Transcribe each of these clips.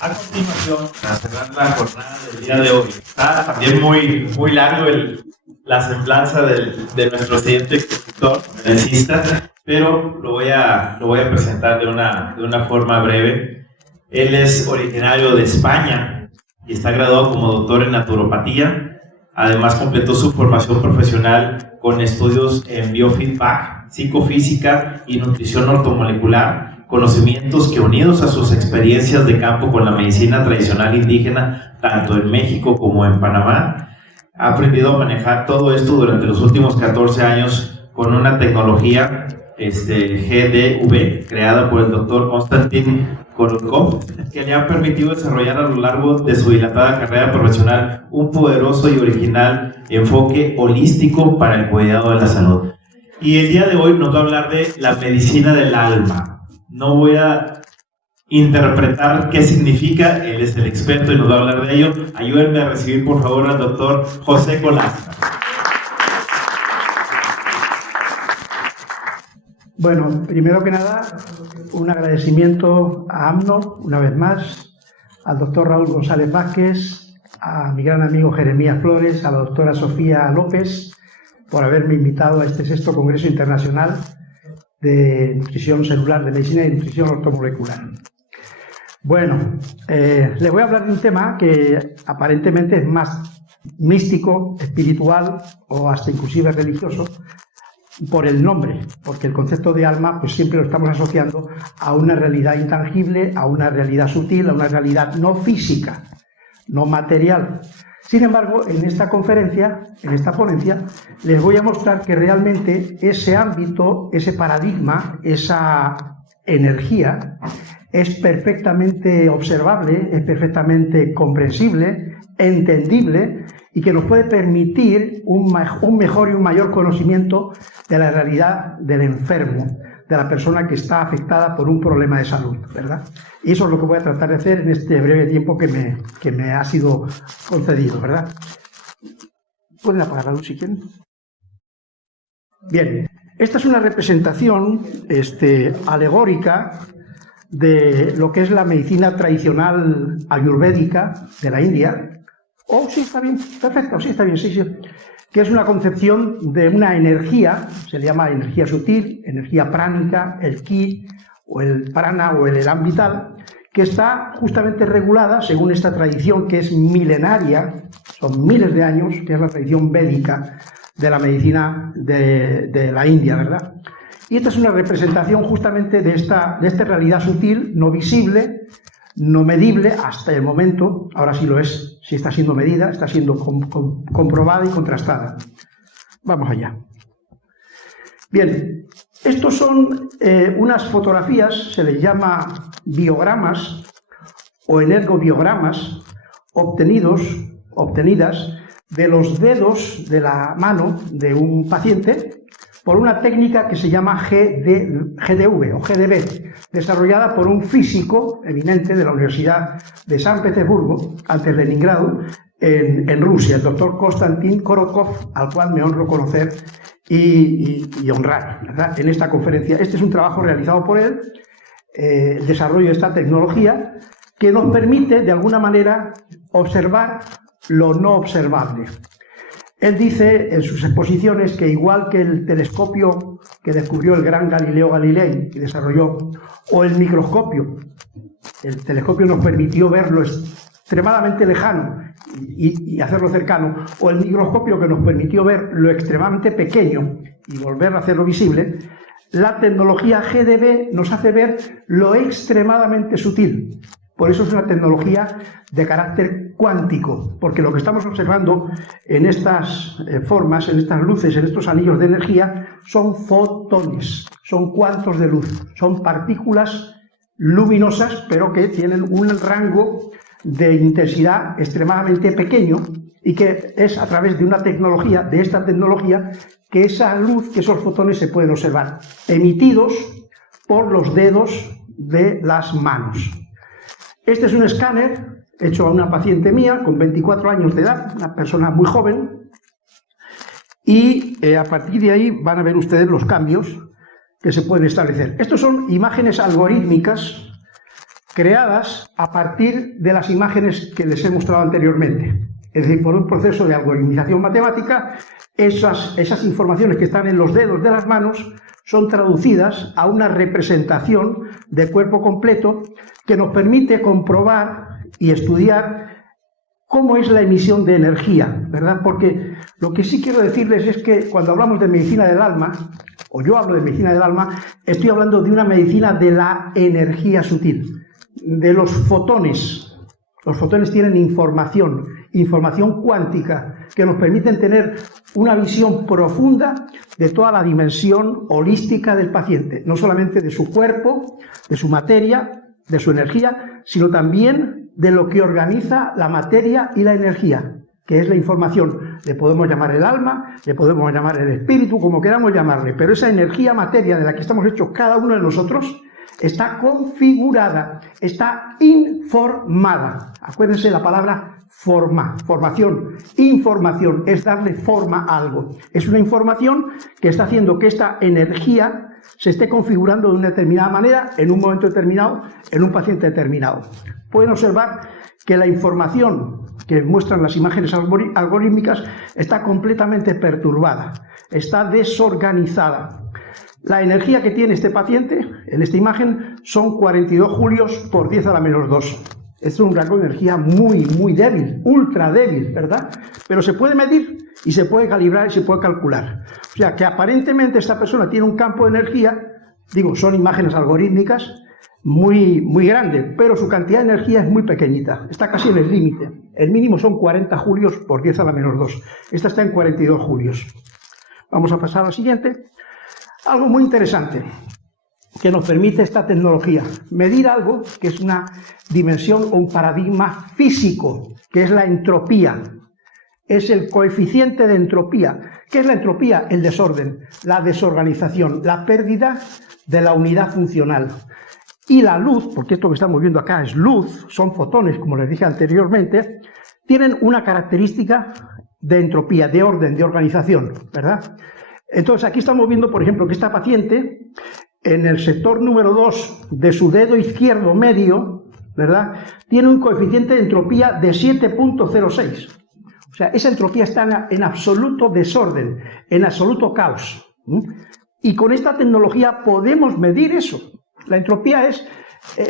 A continuación, para cerrar la jornada del día de hoy, está también muy largo la semblanza de nuestro siguiente expositor, conferencista, pero lo voy a presentar de una forma breve. Él es originario de España y está graduado como doctor en naturopatía. Además, completó su formación profesional con estudios en biofeedback, psicofísica y nutrición ortomolecular, conocimientos que, unidos a sus experiencias de campo con la medicina tradicional indígena, tanto en México como en Panamá, ha aprendido a manejar todo esto durante los últimos 14 años con una tecnología GDV, creada por el doctor Konstantin Korotkov, que le ha permitido desarrollar a lo largo de su dilatada carrera profesional un poderoso y original enfoque holístico para el cuidado de la salud. Y el día de hoy nos va a hablar de la medicina del alma. No voy a interpretar qué significa, él es el experto y nos va a hablar de ello. Ayúdenme a recibir por favor al doctor José Colasca. Bueno, primero que nada, un agradecimiento a AMNO, una vez más, al doctor Raúl González Vázquez, a mi gran amigo Jeremías Flores, a la doctora Sofía López, por haberme invitado a este 6º Congreso Internacional de Nutrición Celular, de Medicina y Nutrición Ortomolecular. Bueno, les voy a hablar de un tema que aparentemente es más místico, espiritual o hasta inclusive religioso, por el nombre, porque el concepto de alma pues siempre lo estamos asociando a una realidad intangible, a una realidad sutil, a una realidad no física, no material. Sin embargo, en esta conferencia, en esta ponencia, les voy a mostrar que realmente ese ámbito, ese paradigma, esa energía es perfectamente observable, es perfectamente comprensible, entendible y que nos puede permitir un mejor y un mayor conocimiento de la realidad del enfermo, de la persona que está afectada por un problema de salud, ¿verdad? Y eso es lo que voy a tratar de hacer en este breve tiempo que me ha sido concedido, ¿verdad? ¿Pueden apagar la luz si quieren? Bien, esta es una representación alegórica de lo que es la medicina tradicional ayurvédica de la India. Oh, sí, está bien, perfecto, sí, está bien, sí, que es una concepción de una energía, se le llama energía sutil, energía pránica, el ki, o el prana, o el elan vital, que está justamente regulada según esta tradición que es milenaria, son miles de años, que es la tradición védica de la medicina de la India, ¿verdad? Y esta es una representación justamente de esta realidad sutil, no visible, no medible hasta el momento, ahora sí lo es, sí está siendo medida, está siendo comprobada y contrastada. Vamos allá. Bien, estos son unas fotografías, se les llama biogramas o energobiogramas, obtenidas de los dedos de la mano de un paciente por una técnica que se llama GDV o GDB, desarrollada por un físico eminente de la Universidad de San Petersburgo, antes de Leningrado, en Rusia, el doctor Konstantin Korotkov, al cual me honro conocer y honrar, ¿verdad?, en esta conferencia. Este es un trabajo realizado por él, el desarrollo de esta tecnología, que nos permite, de alguna manera, observar lo no observable. Él dice en sus exposiciones que igual que el telescopio que descubrió el gran Galileo Galilei y desarrolló, o el microscopio, el telescopio nos permitió verlo extremadamente lejano y hacerlo cercano, o el microscopio que nos permitió ver lo extremadamente pequeño y volver a hacerlo visible, la tecnología GDB nos hace ver lo extremadamente sutil. Por eso es una tecnología de carácter cuántico, porque lo que estamos observando en estas formas, en estas luces, en estos anillos de energía, son fotones, son cuantos de luz, son partículas luminosas, pero que tienen un rango de intensidad extremadamente pequeño y que es a través de una tecnología, de esta tecnología, que esa luz, que esos fotones se pueden observar, emitidos por los dedos de las manos. Este es un escáner hecho a una paciente mía con 24 años de edad, una persona muy joven, y a partir de ahí van a ver ustedes los cambios que se pueden establecer. Estos son imágenes algorítmicas creadas a partir de las imágenes que les he mostrado anteriormente. Es decir, por un proceso de algoritmización matemática, esas informaciones que están en los dedos de las manos son traducidas a una representación de cuerpo completo que nos permite comprobar y estudiar cómo es la emisión de energía, ¿verdad? Porque lo que sí quiero decirles es que cuando hablamos de medicina del alma, o yo hablo de medicina del alma, estoy hablando de una medicina de la energía sutil, de los fotones. Los fotones tienen información cuántica, que nos permiten tener una visión profunda de toda la dimensión holística del paciente, no solamente de su cuerpo, de su materia, de su energía, sino también de lo que organiza la materia y la energía, que es la información. Le podemos llamar el alma, le podemos llamar el espíritu, como queramos llamarle, pero esa energía materia de la que estamos hechos cada uno de nosotros está configurada, está informada. Acuérdense la palabra formación, información, es darle forma a algo. Es una información que está haciendo que esta energía se esté configurando de una determinada manera, en un momento determinado, en un paciente determinado. Pueden observar que la información que muestran las imágenes algorítmicas está completamente perturbada, está desorganizada. La energía que tiene este paciente en esta imagen son 42 julios por 10 a la menos 2. Es un rango de energía muy débil, ultra débil, ¿verdad? Pero se puede medir y se puede calibrar y se puede calcular. O sea que aparentemente esta persona tiene un campo de energía, digo, son imágenes algorítmicas, muy grande, pero su cantidad de energía es muy pequeñita, está casi en el límite. El mínimo son 40 julios por 10 a la menos 2. Esta está en 42 julios. Vamos a pasar al siguiente. Algo muy interesante que nos permite esta tecnología, medir algo que es una dimensión o un paradigma físico, que es la entropía. Es el coeficiente de entropía. ¿Qué es la entropía? El desorden, la desorganización, la pérdida de la unidad funcional. Y la luz, porque esto que estamos viendo acá es luz, son fotones, como les dije anteriormente, tienen una característica de entropía, de orden, de organización, ¿verdad? Entonces aquí estamos viendo, por ejemplo, que esta paciente, en el sector número 2 de su dedo izquierdo medio, ¿verdad?, tiene un coeficiente de entropía de 7.06. O sea, esa entropía está en absoluto desorden, en absoluto caos. Y con esta tecnología podemos medir eso. La entropía es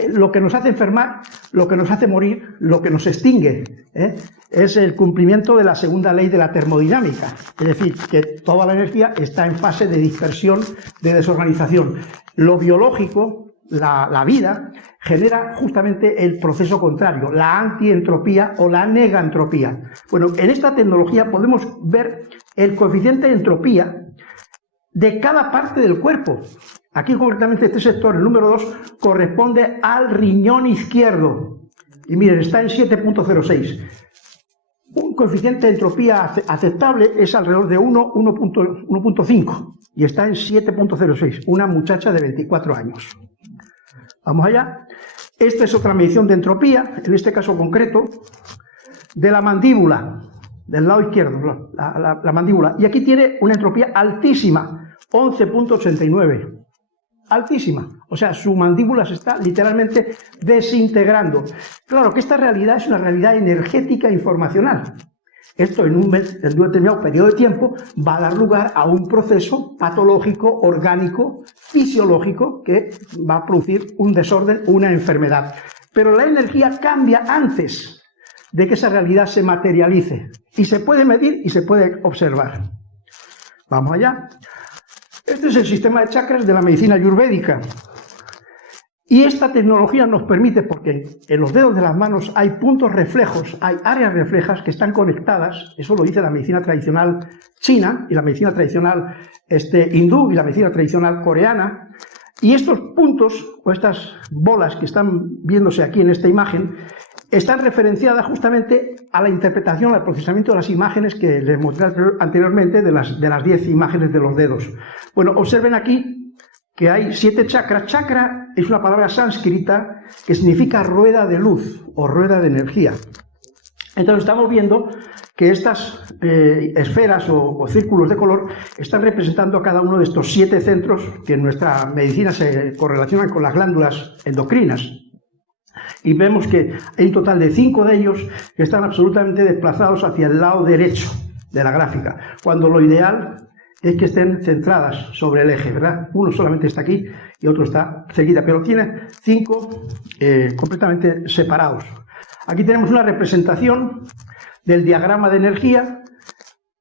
lo que nos hace enfermar, lo que nos hace morir, lo que nos extingue. Es el cumplimiento de la segunda ley de la termodinámica. Es decir, que toda la energía está en fase de dispersión, de desorganización. Lo biológico, la vida, genera justamente el proceso contrario, la antientropía o la negantropía. Bueno, en esta tecnología podemos ver el coeficiente de entropía de cada parte del cuerpo. Aquí concretamente este sector, el número 2, corresponde al riñón izquierdo. Y miren, está en 7.06. Un coeficiente de entropía aceptable es alrededor de 1.5 y está en 7.06. Una muchacha de 24 años. Vamos allá. Esta es otra medición de entropía, en este caso concreto, de la mandíbula, del lado izquierdo, la mandíbula. Y aquí tiene una entropía altísima, 11.89. Altísima, o sea, su mandíbula se está literalmente desintegrando. Claro que esta realidad es una realidad energética e informacional. Esto en un determinado periodo de tiempo va a dar lugar a un proceso patológico, orgánico, fisiológico, que va a producir un desorden, una enfermedad. Pero la energía cambia antes de que esa realidad se materialice y se puede medir y se puede observar. Vamos allá. Este es el sistema de chakras de la medicina ayurvédica. Y esta tecnología nos permite, porque en los dedos de las manos hay puntos reflejos, hay áreas reflejas que están conectadas, eso lo dice la medicina tradicional china y la medicina tradicional hindú y la medicina tradicional coreana. Y estos puntos, o estas bolas que están viéndose aquí en esta imagen, están referenciadas justamente a la interpretación, al procesamiento de las imágenes que les mostré anteriormente, de las 10 imágenes de los dedos. Bueno, observen aquí que hay 7 chakras. Chakra es una palabra sánscrita que significa rueda de luz o rueda de energía. Entonces estamos viendo que estas esferas o círculos de color están representando a cada uno de estos 7 centros que en nuestra medicina se correlacionan con las glándulas endocrinas. y vemos que hay un total de 5 de ellos que están absolutamente desplazados hacia el lado derecho de la gráfica, cuando lo ideal es que estén centradas sobre el eje, ¿verdad? Uno solamente está aquí y otro está cerquita, pero tiene 5 completamente separados. Aquí tenemos una representación del diagrama de energía.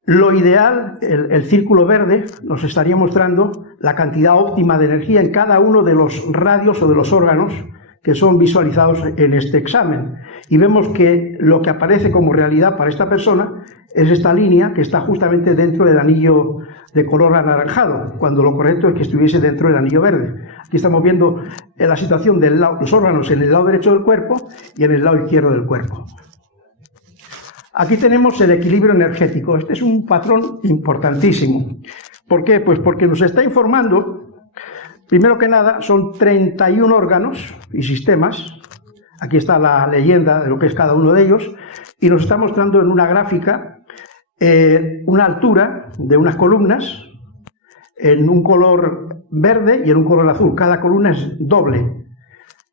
Lo ideal, el círculo verde, nos estaría mostrando la cantidad óptima de energía en cada uno de los radios o de los órganos que son visualizados en este examen. Y vemos que lo que aparece como realidad para esta persona es esta línea que está justamente dentro del anillo de color anaranjado, cuando lo correcto es que estuviese dentro del anillo verde. Aquí estamos viendo la situación de los órganos en el lado derecho del cuerpo y en el lado izquierdo del cuerpo. Aquí tenemos el equilibrio energético. Este es un patrón importantísimo. ¿Por qué? Pues porque nos está informando, primero que nada, son 31 órganos y sistemas. Aquí está la leyenda de lo que es cada uno de ellos, y nos está mostrando en una gráfica una altura de unas columnas en un color verde y en un color azul. Cada columna es doble.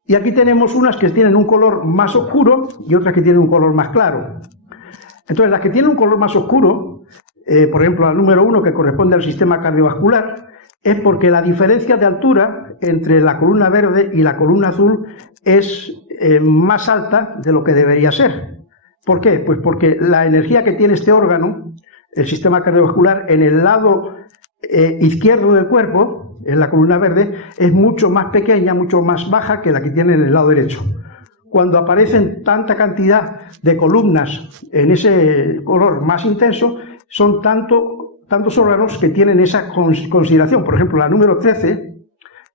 Y aquí tenemos unas que tienen un color más oscuro y otras que tienen un color más claro. Entonces, las que tienen un color más oscuro, por ejemplo, la número 1, que corresponde al sistema cardiovascular, es porque la diferencia de altura entre la columna verde y la columna azul es más alta de lo que debería ser. ¿Por qué? Pues porque la energía que tiene este órgano, el sistema cardiovascular, en el lado izquierdo del cuerpo, en la columna verde, es mucho más pequeña, mucho más baja que la que tiene en el lado derecho. Cuando aparecen tanta cantidad de columnas en ese color más intenso, son tantos órganos que tienen esa consideración. Por ejemplo, la número 13,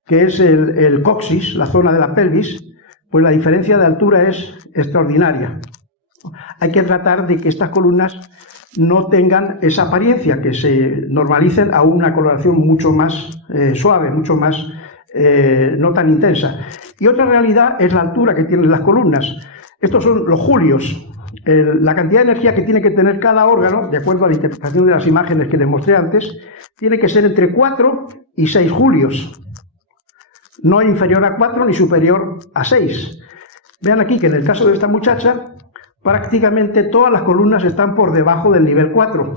que es el coxis, la zona de la pelvis, pues la diferencia de altura es extraordinaria. Hay que tratar de que estas columnas no tengan esa apariencia, que se normalicen a una coloración mucho más suave, mucho más no tan intensa. Y otra realidad es la altura que tienen las columnas. Estos son los julios. La cantidad de energía que tiene que tener cada órgano, de acuerdo a la interpretación de las imágenes que les mostré antes, tiene que ser entre 4 y 6 julios. No inferior a 4 ni superior a 6. Vean aquí que en el caso de esta muchacha, prácticamente todas las columnas están por debajo del nivel 4.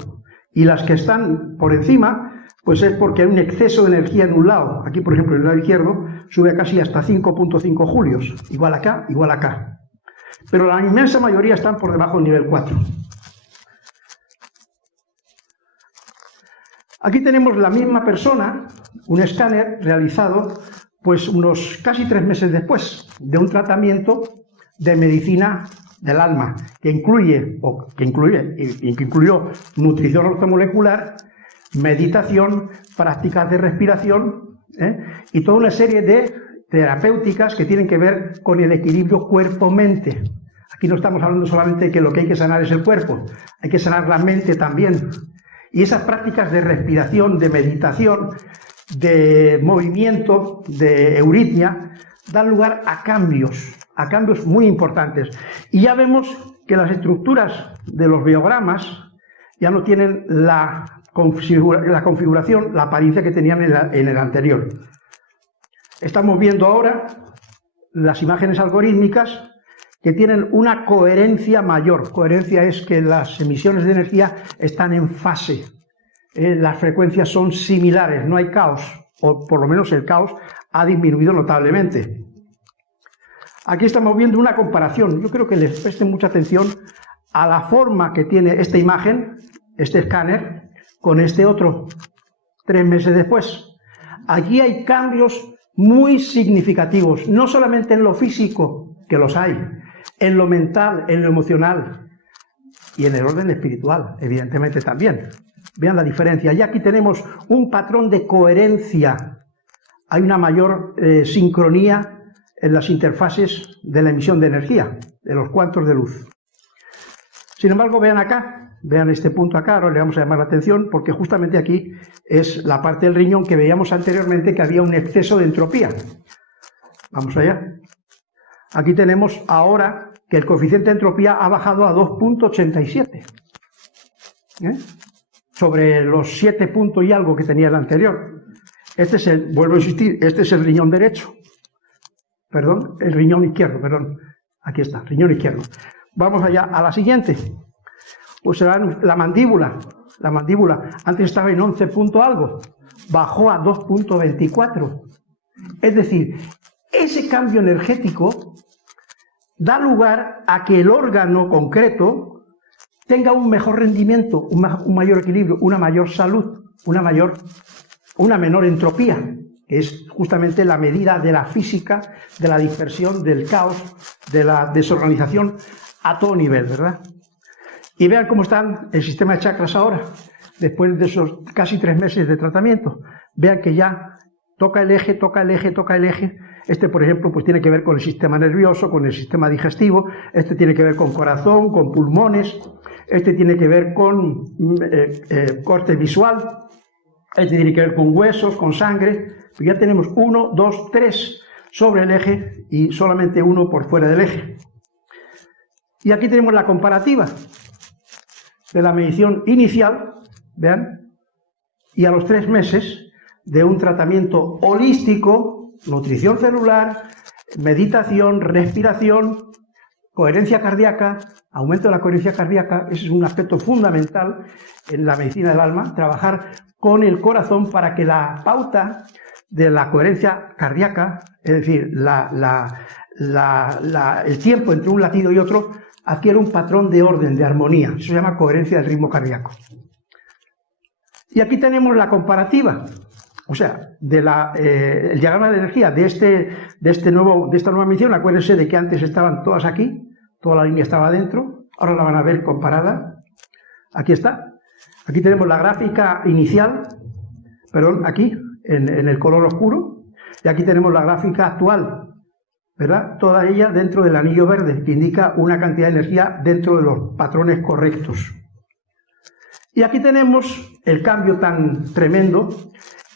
Y las que están por encima, pues es porque hay un exceso de energía en un lado. Aquí, por ejemplo, en el lado izquierdo sube casi hasta 5.5 julios. Igual acá, igual acá. Pero la inmensa mayoría están por debajo del nivel 4. Aquí tenemos la misma persona, un escáner realizado pues unos casi 3 meses después de un tratamiento de medicina del alma, que incluyó nutrición ortomolecular, meditación, prácticas de respiración y toda una serie de terapéuticas que tienen que ver con el equilibrio cuerpo-mente. Aquí no estamos hablando solamente de que lo que hay que sanar es el cuerpo, hay que sanar la mente también. Y esas prácticas de respiración, de meditación, de movimiento, de euritmia, dan lugar a cambios muy importantes. Y ya vemos que las estructuras de los biogramas ya no tienen la configuración, la apariencia que tenían en el anterior. Estamos viendo ahora las imágenes algorítmicas que tienen una coherencia mayor. Coherencia es que las emisiones de energía están en fase. Las frecuencias son similares, no hay caos, o por lo menos el caos ha disminuido notablemente. Aquí estamos viendo una comparación. Yo creo que les presten mucha atención a la forma que tiene esta imagen, este escáner, con este otro, 3 meses después. Aquí hay cambios muy significativos, no solamente en lo físico, que los hay, en lo mental, en lo emocional y en el orden espiritual, evidentemente también. Vean la diferencia. Y aquí tenemos un patrón de coherencia. Hay una mayor sincronía en las interfaces de la emisión de energía, de los cuantos de luz. Sin embargo, vean acá, vean este punto acá, ahora le vamos a llamar la atención porque justamente aquí es la parte del riñón que veíamos anteriormente que había un exceso de entropía. Vamos allá. Aquí tenemos ahora que el coeficiente de entropía ha bajado a 2.87. Sobre los 7 puntos y algo que tenía el anterior. Este es el, vuelvo a insistir, este es el riñón derecho. Perdón, el riñón izquierdo, perdón. Aquí está, riñón izquierdo. Vamos allá a la siguiente. Observan la mandíbula. La mandíbula antes estaba en 11 punto algo, bajó a 2.24. Es decir, ese cambio energético da lugar a que el órgano concreto tenga un mejor rendimiento, un mayor equilibrio, una mayor salud, una menor entropía, que es justamente la medida de la física, de la dispersión, del caos, de la desorganización a todo nivel, ¿verdad? Y vean cómo está el sistema de chakras ahora, después de esos casi 3 meses de tratamiento. Vean que ya toca el eje, toca el eje, toca el eje. Este, por ejemplo, pues tiene que ver con el sistema nervioso, con el sistema digestivo. Este tiene que ver con corazón, con pulmones. Este tiene que ver con corte visual. Este tiene que ver con huesos, con sangre. Pues ya tenemos 1, 2, 3 sobre el eje y solamente 1 por fuera del eje. Y aquí tenemos la comparativa de la medición inicial, vean, y a los 3 meses de un tratamiento holístico, nutrición celular, meditación, respiración, coherencia cardíaca, aumento de la coherencia cardíaca. Ese es un aspecto fundamental en la medicina del alma, trabajar con el corazón para que la pauta de la coherencia cardíaca, es decir, el tiempo entre un latido y otro, adquiere un patrón de orden, de armonía. Eso se llama coherencia del ritmo cardíaco. Y aquí tenemos la comparativa, o sea, el diagrama de energía de esta nueva medición. Acuérdense de que antes estaban todas aquí, toda la línea estaba dentro, ahora la van a ver comparada. Aquí está. Aquí tenemos la gráfica inicial, perdón, aquí, en el color oscuro, y aquí tenemos la gráfica actual, ¿verdad? Toda ella dentro del anillo verde, que indica una cantidad de energía dentro de los patrones correctos. Y aquí tenemos el cambio tan tremendo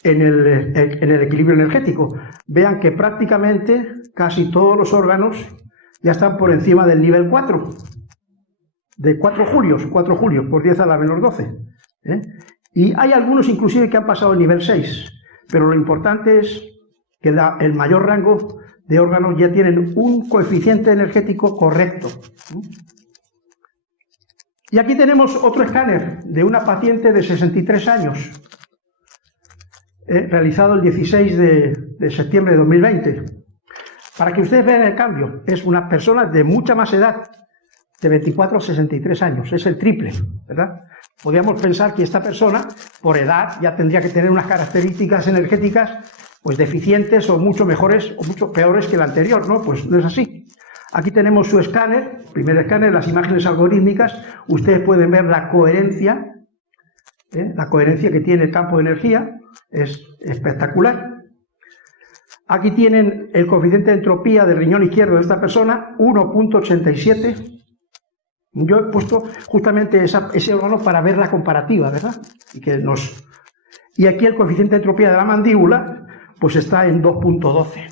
en el equilibrio energético. Vean que prácticamente casi todos los órganos ya están por encima del nivel 4, de 4 julios por 10 a la menor 12. Y hay algunos inclusive que han pasado el nivel 6, pero lo importante es que el mayor rango de órganos ya tienen un coeficiente energético correcto. Y aquí tenemos otro escáner de una paciente de 63 años, realizado el 16 de septiembre de 2020. Para que ustedes vean el cambio, es una persona de mucha más edad, de 24 a 63 años, es el triple, ¿verdad? Podríamos pensar que esta persona, por edad, ya tendría que tener unas características energéticas pues deficientes o mucho mejores o mucho peores que el anterior, ¿no? Pues no es así. Aquí tenemos su escáner, primer escáner, las imágenes algorítmicas. Ustedes pueden ver la coherencia que tiene el campo de energía, es espectacular. Aquí tienen el coeficiente de entropía del riñón izquierdo de esta persona, 1.87. Yo he puesto justamente ese órgano para ver la comparativa, ¿verdad? Y aquí el coeficiente de entropía de la mandíbula, pues está en 2.12.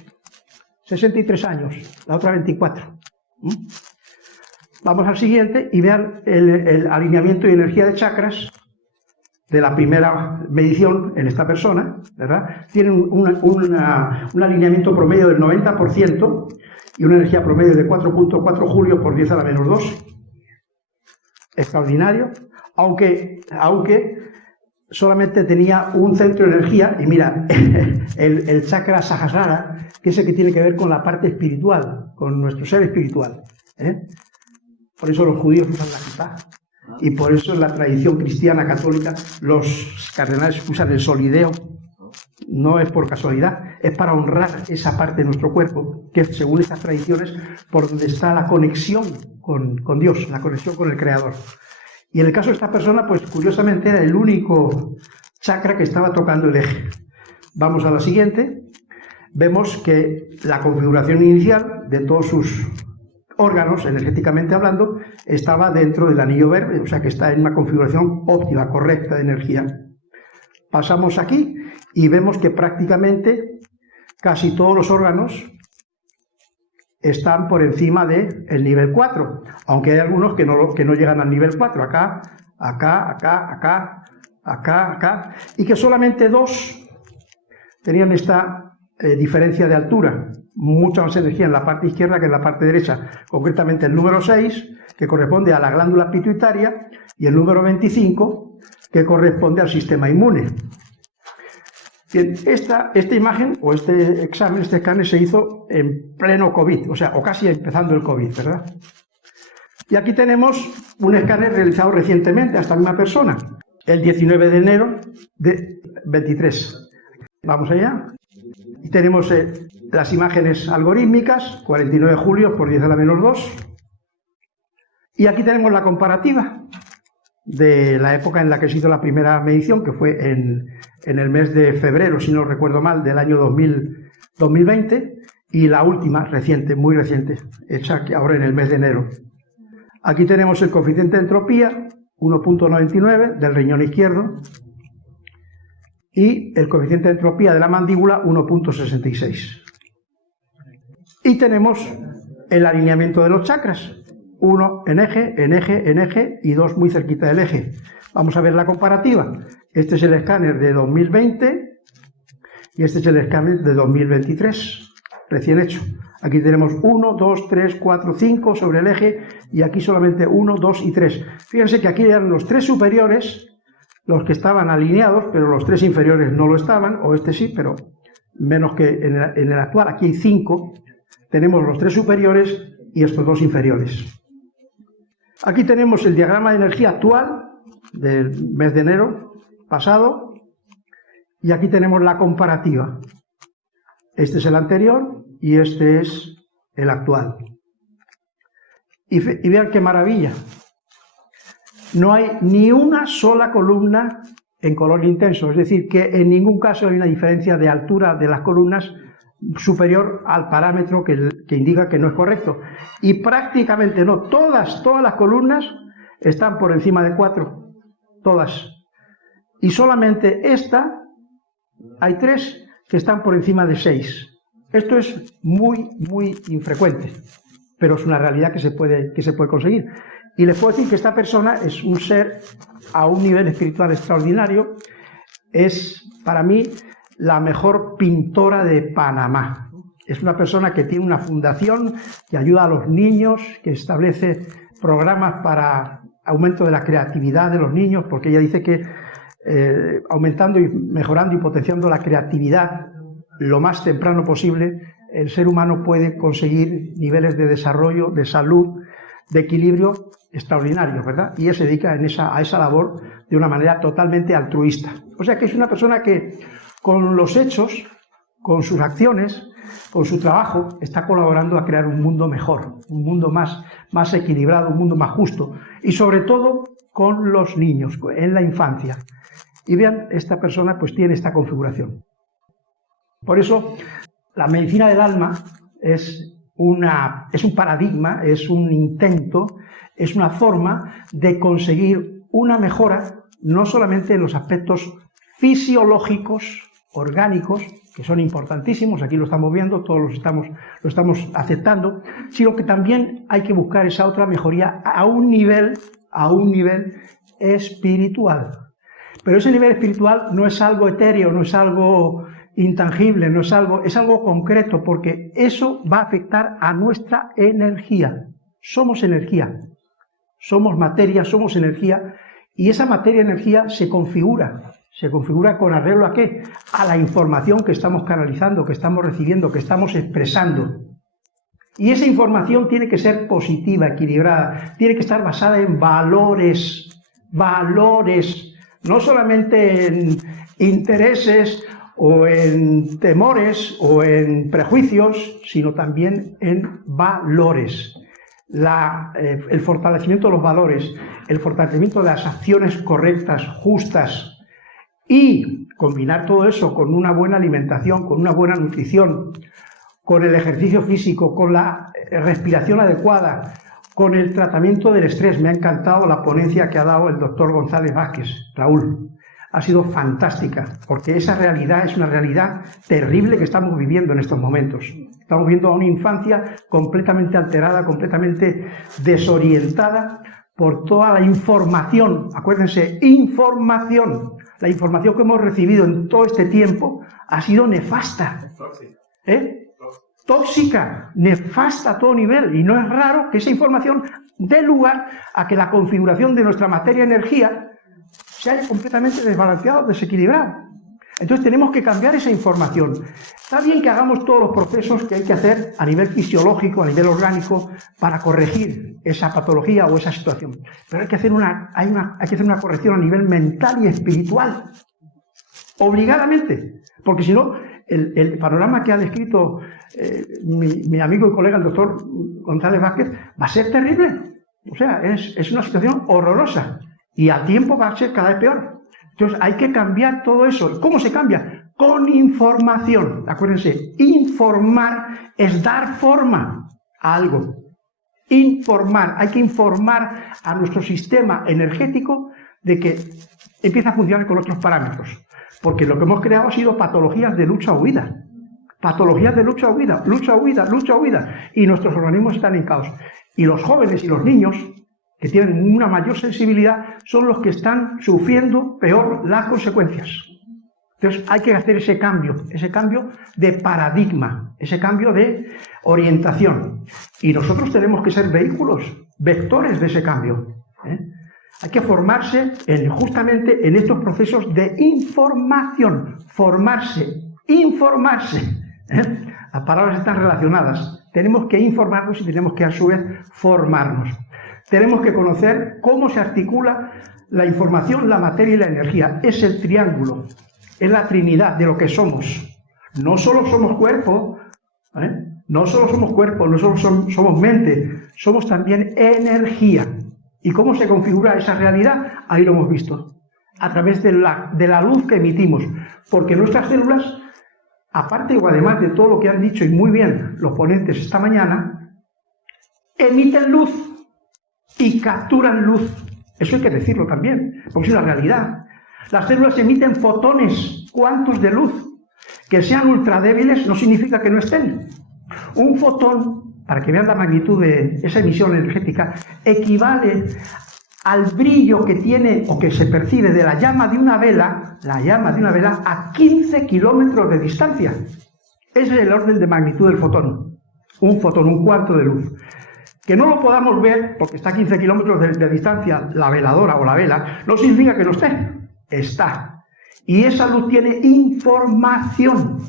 63 años, la otra 24. Vamos al siguiente y vean el alineamiento y energía de chakras de la primera medición en esta persona, ¿verdad? Tienen un alineamiento promedio del 90% y una energía promedio de 4.4 julios por 10 a la menor 2. Extraordinario, aunque solamente tenía un centro de energía, y mira, el chakra Sahasrara, que es el que tiene que ver con la parte espiritual, con nuestro ser espiritual. Por eso los judíos usan la kippah, y por eso en la tradición cristiana católica los cardenales usan el solideo. No es por casualidad, es para honrar esa parte de nuestro cuerpo, que según estas tradiciones, por donde está la conexión con Dios, la conexión con el Creador. Y en el caso de esta persona, pues curiosamente era el único chakra que estaba tocando el eje. Vamos a la siguiente. Vemos que la configuración inicial de todos sus órganos, energéticamente hablando, estaba dentro del anillo verde, o sea que está en una configuración óptima, correcta de energía. Pasamos aquí y vemos que prácticamente casi todos los órganos están por encima del nivel 4, aunque hay algunos que no llegan al nivel 4, y que solamente 2 tenían esta diferencia de altura. mucha más energía en la parte izquierda que en la parte derecha, concretamente el número 6, que corresponde a la glándula pituitaria, y el número 25, que corresponde al sistema inmune. Bien, esta imagen o este escáner se hizo en pleno COVID, o casi empezando el COVID, ¿verdad? Y aquí tenemos un escáner realizado recientemente a esta misma persona, el 19 de enero de 23. Vamos allá. Y tenemos las imágenes algorítmicas, 49 de julio por 10 a la menos 2. Y aquí tenemos la comparativa de la época en la que se hizo la primera medición, que fue en el mes de febrero, si no recuerdo mal, del año 2020, y la última, reciente, muy reciente, hecha ahora en el mes de enero. Aquí tenemos el coeficiente de entropía, 1.99 del riñón izquierdo, y el coeficiente de entropía de la mandíbula, 1.66. Y tenemos el alineamiento de los chakras, uno en eje y dos muy cerquita del eje. Vamos a ver la comparativa. Este es el escáner de 2020 y este es el escáner de 2023, recién hecho. Aquí tenemos 1, 2, 3, 4, 5 sobre el eje y aquí solamente 1, 2 y 3. Fíjense que aquí eran los 3 superiores los que estaban alineados, pero los 3 inferiores no lo estaban, o este sí, pero menos que en el actual. Aquí hay 5, tenemos los 3 superiores y estos 2 inferiores. Aquí tenemos el diagrama de energía actual del mes de enero pasado y aquí tenemos la comparativa. Este es el anterior y este es el actual. Y vean qué maravilla. No hay ni una sola columna en color intenso, es decir, que en ningún caso hay una diferencia de altura de las columnas superior al parámetro que indica que no es correcto. Y prácticamente no, todas las columnas están por encima de 4, todas. Y solamente esta, hay 3 que están por encima de 6. Esto es muy, muy infrecuente, pero es una realidad que se puede conseguir. Y les puedo decir que esta persona es un ser a un nivel espiritual extraordinario, es para mí la mejor pintora de Panamá. Es una persona que tiene una fundación que ayuda a los niños, que establece programas para aumento de la creatividad de los niños, porque ella dice que aumentando y mejorando y potenciando la creatividad lo más temprano posible, el ser humano puede conseguir niveles de desarrollo, de salud, de equilibrio extraordinarios, ¿verdad? Y ella se dedica a esa labor de una manera totalmente altruista. O sea que es una persona que con los hechos, con sus acciones, con su trabajo, está colaborando a crear un mundo mejor, un mundo más equilibrado, un mundo más justo. Y sobre todo con los niños, en la infancia. Y vean, esta persona pues tiene esta configuración. Por eso, la medicina del alma es un paradigma, es un intento, es una forma de conseguir una mejora, no solamente en los aspectos fisiológicos, orgánicos, que son importantísimos, aquí lo estamos viendo, todos lo estamos aceptando, sino que también hay que buscar esa otra mejoría a un nivel espiritual. Pero ese nivel espiritual no es algo etéreo, no es algo intangible, es algo concreto, porque eso va a afectar a nuestra energía. Somos energía, somos materia, somos energía, y esa materia-energía se configura con arreglo ¿a qué? A la información que estamos canalizando, que estamos recibiendo, que estamos expresando. Y esa información tiene que ser positiva, equilibrada, tiene que estar basada en valores, no solamente en intereses o en temores o en prejuicios, sino también en valores. El fortalecimiento de los valores, el fortalecimiento de las acciones correctas, justas, y combinar todo eso con una buena alimentación, con una buena nutrición, con el ejercicio físico, con la respiración adecuada, con el tratamiento del estrés. Me ha encantado la ponencia que ha dado el doctor González Vázquez, Raúl. Ha sido fantástica, porque esa realidad es una realidad terrible que estamos viviendo en estos momentos. Estamos viendo a una infancia completamente alterada, completamente desorientada por toda la información. Acuérdense, información. La información que hemos recibido en todo este tiempo ha sido nefasta. tóxica, nefasta a todo nivel, y no es raro que esa información dé lugar a que la configuración de nuestra materia-energía se haya completamente desbalanceado, desequilibrado. Entonces tenemos que cambiar esa información. Está bien que hagamos todos los procesos que hay que hacer a nivel fisiológico, a nivel orgánico, para corregir esa patología o esa situación. Pero hay que hacer una corrección a nivel mental y espiritual, obligadamente, porque si no, el panorama que ha descrito mi amigo y colega, el doctor González Vázquez, va a ser terrible. O sea, es una situación horrorosa y a tiempo va a ser cada vez peor. Entonces hay que cambiar todo eso. ¿Cómo se cambia? Con información. Acuérdense, informar es dar forma a algo. Informar, hay que informar a nuestro sistema energético de que empieza a funcionar con otros parámetros. Porque lo que hemos creado ha sido patologías de lucha-huida. Patologías de lucha-huida, lucha-huida, lucha-huida. Y nuestros organismos están en caos. Y los jóvenes y los niños, que tienen una mayor sensibilidad, son los que están sufriendo peor las consecuencias. Entonces hay que hacer ese cambio de paradigma, ese cambio de orientación. Y nosotros tenemos que ser vehículos, vectores de ese cambio. Hay que formarse justamente en estos procesos de información. Formarse, informarse. Las palabras están relacionadas. Tenemos que informarnos y tenemos que a su vez formarnos. Tenemos que conocer cómo se articula la información, la materia y la energía. Es el triángulo, es la trinidad de lo que somos. No solo somos cuerpo, no solo somos cuerpo, no solo somos mente, somos también energía. ¿Y cómo se configura esa realidad? Ahí lo hemos visto, a través de la luz que emitimos. Porque nuestras células, aparte o además de todo lo que han dicho y muy bien los ponentes esta mañana, emiten luz y capturan luz. Eso hay que decirlo también, porque es una realidad. Las células emiten fotones, cuantos de luz. Que sean ultradébiles no significa que no estén. Un fotón, para que vean la magnitud de esa emisión energética, equivale al brillo que tiene o que se percibe de la llama de una vela, a 15 kilómetros de distancia. Ese es el orden de magnitud del fotón. Un fotón, un cuarto de luz. Que no lo podamos ver, porque está a 15 kilómetros de distancia la veladora o la vela, no significa que no esté. Está. Y esa luz tiene información.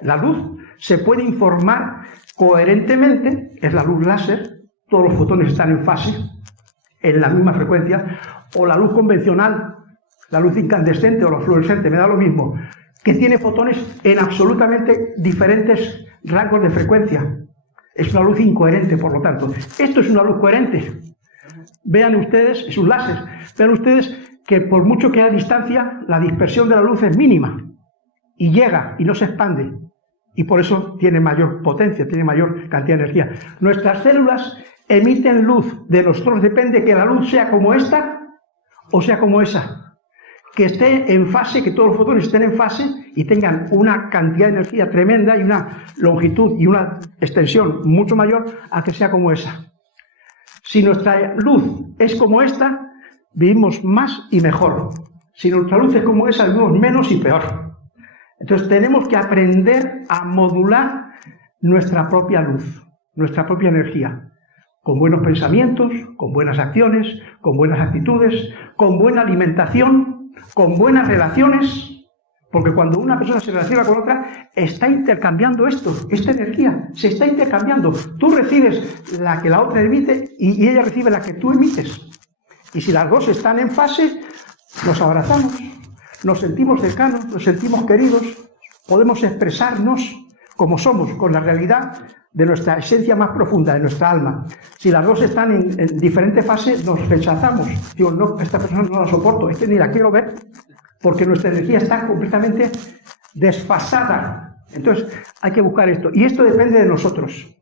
La luz se puede informar coherentemente, es la luz láser, todos los fotones están en fase, en la misma frecuencia, o la luz convencional, la luz incandescente o la fluorescente, me da lo mismo, que tiene fotones en absolutamente diferentes rangos de frecuencia. Es una luz incoherente, por lo tanto. Esto es una luz coherente. Vean ustedes, es un láser, vean ustedes que por mucho que haya distancia, la dispersión de la luz es mínima y llega y no se expande. Y por eso tiene mayor potencia, tiene mayor cantidad de energía. Nuestras células emiten luz. De nosotros depende que la luz sea como esta o sea como esa. Que esté en fase, que todos los fotones estén en fase y tengan una cantidad de energía tremenda y una longitud y una extensión mucho mayor a que sea como esa. Si nuestra luz es como esta, vivimos más y mejor. Si nuestra luz es como esa, vivimos menos y peor. Entonces tenemos que aprender a modular nuestra propia luz, nuestra propia energía, con buenos pensamientos, con buenas acciones, con buenas actitudes, con buena alimentación, con buenas relaciones, porque cuando una persona se relaciona con otra, está intercambiando esta energía, se está intercambiando. Tú recibes la que la otra emite y ella recibe la que tú emites. Y si las dos están en fase, nos abrazamos, nos sentimos cercanos, nos sentimos queridos, podemos expresarnos como somos, con la realidad de nuestra esencia más profunda, de nuestra alma. Si las dos están en diferente fase, nos rechazamos. Digo, no, esta persona no la soporto, es que ni la quiero ver, porque nuestra energía está completamente desfasada. Entonces, hay que buscar esto. Y esto depende de nosotros.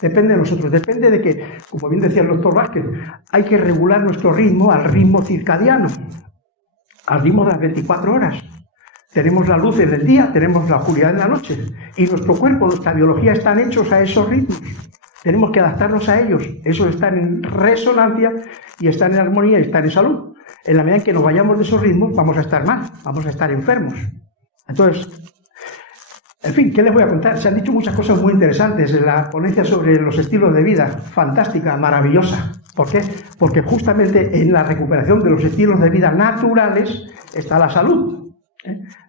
Depende de nosotros, depende de que, como bien decía el doctor Vázquez, hay que regular nuestro ritmo al ritmo circadiano, al ritmo de las 24 horas. Tenemos la luz en el día, tenemos la oscuridad en la noche, y nuestro cuerpo, nuestra biología están hechos a esos ritmos. Tenemos que adaptarnos a ellos. Esos están en resonancia y están en armonía y están en salud. En la medida en que nos vayamos de esos ritmos, vamos a estar mal, vamos a estar enfermos. Entonces, En fin, ¿qué les voy a contar? Se han dicho muchas cosas muy interesantes en la ponencia sobre los estilos de vida. Fantástica, maravillosa. ¿Por qué? Porque justamente en la recuperación de los estilos de vida naturales está la salud.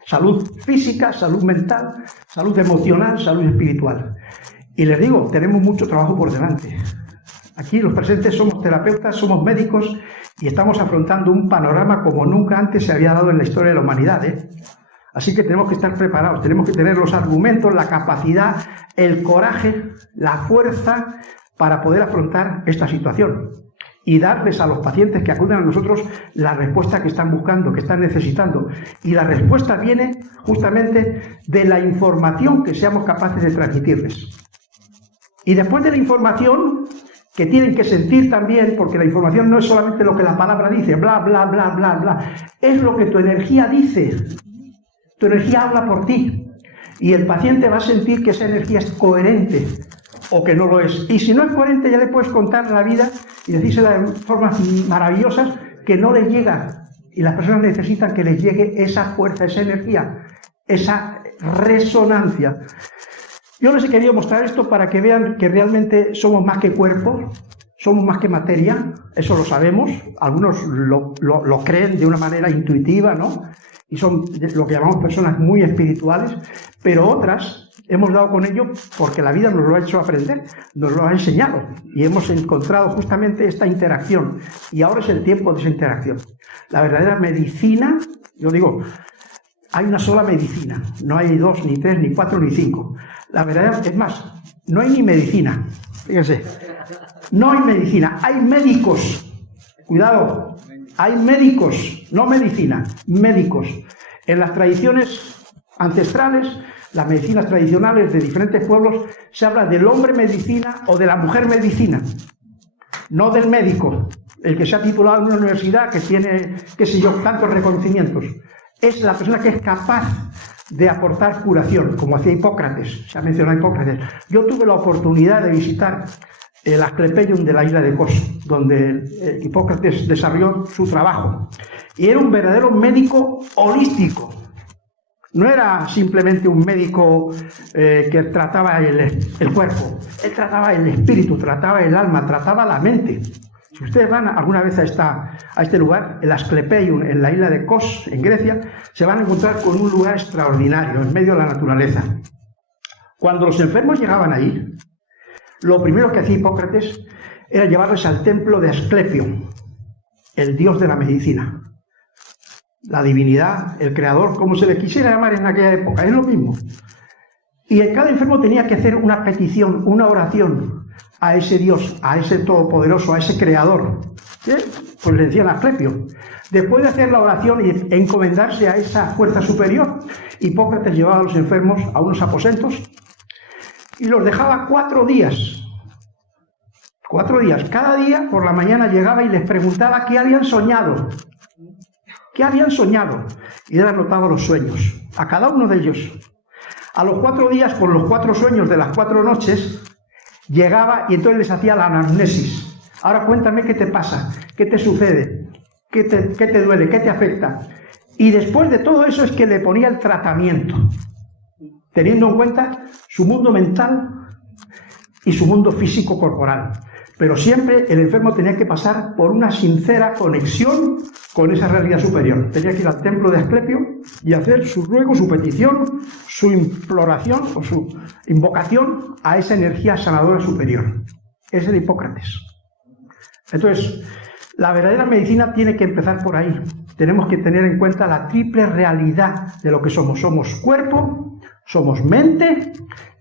Salud física, salud mental, salud emocional, salud espiritual. Y les digo, tenemos mucho trabajo por delante. Aquí los presentes somos terapeutas, somos médicos y estamos afrontando un panorama como nunca antes se había dado en la historia de la humanidad, Así que tenemos que estar preparados, tenemos que tener los argumentos, la capacidad, el coraje, la fuerza para poder afrontar esta situación y darles a los pacientes que acuden a nosotros la respuesta que están buscando, que están necesitando. Y la respuesta viene justamente de la información que seamos capaces de transmitirles. Y después de la información, que tienen que sentir también, porque la información no es solamente lo que la palabra dice, bla, bla, bla, bla, bla, es lo que tu energía dice. Tu energía habla por ti y el paciente va a sentir que esa energía es coherente o que no lo es. Y si no es coherente, ya le puedes contar la vida y decírsela de formas maravillosas que no le llega. Y las personas necesitan que les llegue esa fuerza, esa energía, esa resonancia. Yo les he querido mostrar esto para que vean que realmente somos más que cuerpo, somos más que materia, eso lo sabemos. Algunos lo creen de una manera intuitiva, ¿no? Y son lo que llamamos personas muy espirituales, pero otras hemos dado con ello porque la vida nos lo ha hecho aprender, nos lo ha enseñado y hemos encontrado justamente esta interacción y ahora es el tiempo de esa interacción. La verdadera medicina, yo digo, hay una sola medicina, no hay 2, ni 3, ni 4, ni 5. La verdadera, es más, no hay ni medicina, fíjense, no hay medicina, hay médicos, cuidado. Hay médicos, no medicina, médicos. En las tradiciones ancestrales, las medicinas tradicionales de diferentes pueblos, se habla del hombre medicina o de la mujer medicina, no del médico, el que se ha titulado en una universidad que tiene, qué sé yo, tantos reconocimientos. Es la persona que es capaz de aportar curación, como hacía Hipócrates, se ha mencionado Hipócrates. Yo tuve la oportunidad de visitar el Asclepieium de la isla de Kos, donde Hipócrates desarrolló su trabajo. Y era un verdadero médico holístico. No era simplemente un médico que trataba el cuerpo. Él trataba el espíritu, trataba el alma, trataba la mente. Si ustedes van alguna vez a este lugar, el Asclepieium, en la isla de Kos, en Grecia, se van a encontrar con un lugar extraordinario, en medio de la naturaleza. Cuando los enfermos llegaban ahí, lo primero que hacía Hipócrates era llevarles al templo de Asclepio, el dios de la medicina. La divinidad, el creador, como se le quisiera llamar en aquella época, es lo mismo. Y cada enfermo tenía que hacer una petición, una oración a ese dios, a ese todopoderoso, a ese creador. ¿Sí? Pues le decían Asclepio. Después de hacer la oración e encomendarse a esa fuerza superior, Hipócrates llevaba a los enfermos a unos aposentos y los dejaba 4 días. 4 días. Cada día por la mañana llegaba y les preguntaba qué habían soñado. ¿Qué habían soñado? Y él anotaba los sueños, a cada uno de ellos. A los 4 días, con los 4 sueños de las 4 noches, llegaba y entonces les hacía la anamnesis. Ahora cuéntame qué te pasa, qué te sucede, qué te duele, qué te afecta. Y después de todo eso es que le ponía el tratamiento, teniendo en cuenta su mundo mental y su mundo físico corporal. Pero siempre el enfermo tenía que pasar por una sincera conexión con esa realidad superior. Tenía que ir al templo de Asclepio y hacer su ruego, su petición, su imploración o su invocación a esa energía sanadora superior. Es el Hipócrates. Entonces, la verdadera medicina tiene que empezar por ahí. Tenemos que tener en cuenta la triple realidad de lo que somos. Somos cuerpo, somos mente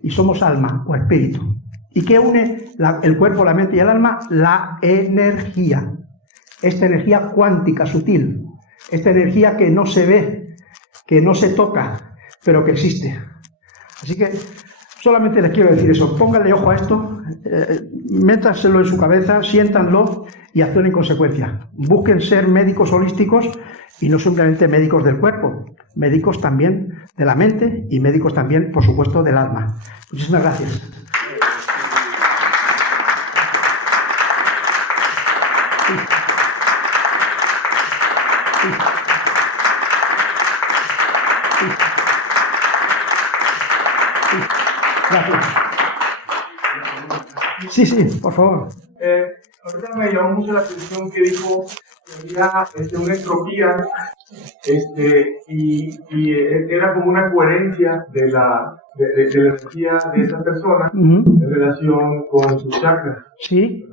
y somos alma o espíritu. ¿Y qué une el cuerpo, la mente y el alma? La energía. Esta energía cuántica, sutil. Esta energía que no se ve, que no se toca, pero que existe. Así que solamente les quiero decir eso. Pónganle ojo a esto, métanselo en su cabeza, siéntanlo y actúen en consecuencia. Busquen ser médicos holísticos y no simplemente médicos del cuerpo, médicos también de la mente y médicos también, por supuesto, del alma. Muchísimas gracias. Gracias. Sí, sí, por favor. Ahorita me llamó mucho la atención que dijo que había una entropía y era como una coherencia de la energía de esa persona en relación con sus chakras. Sí.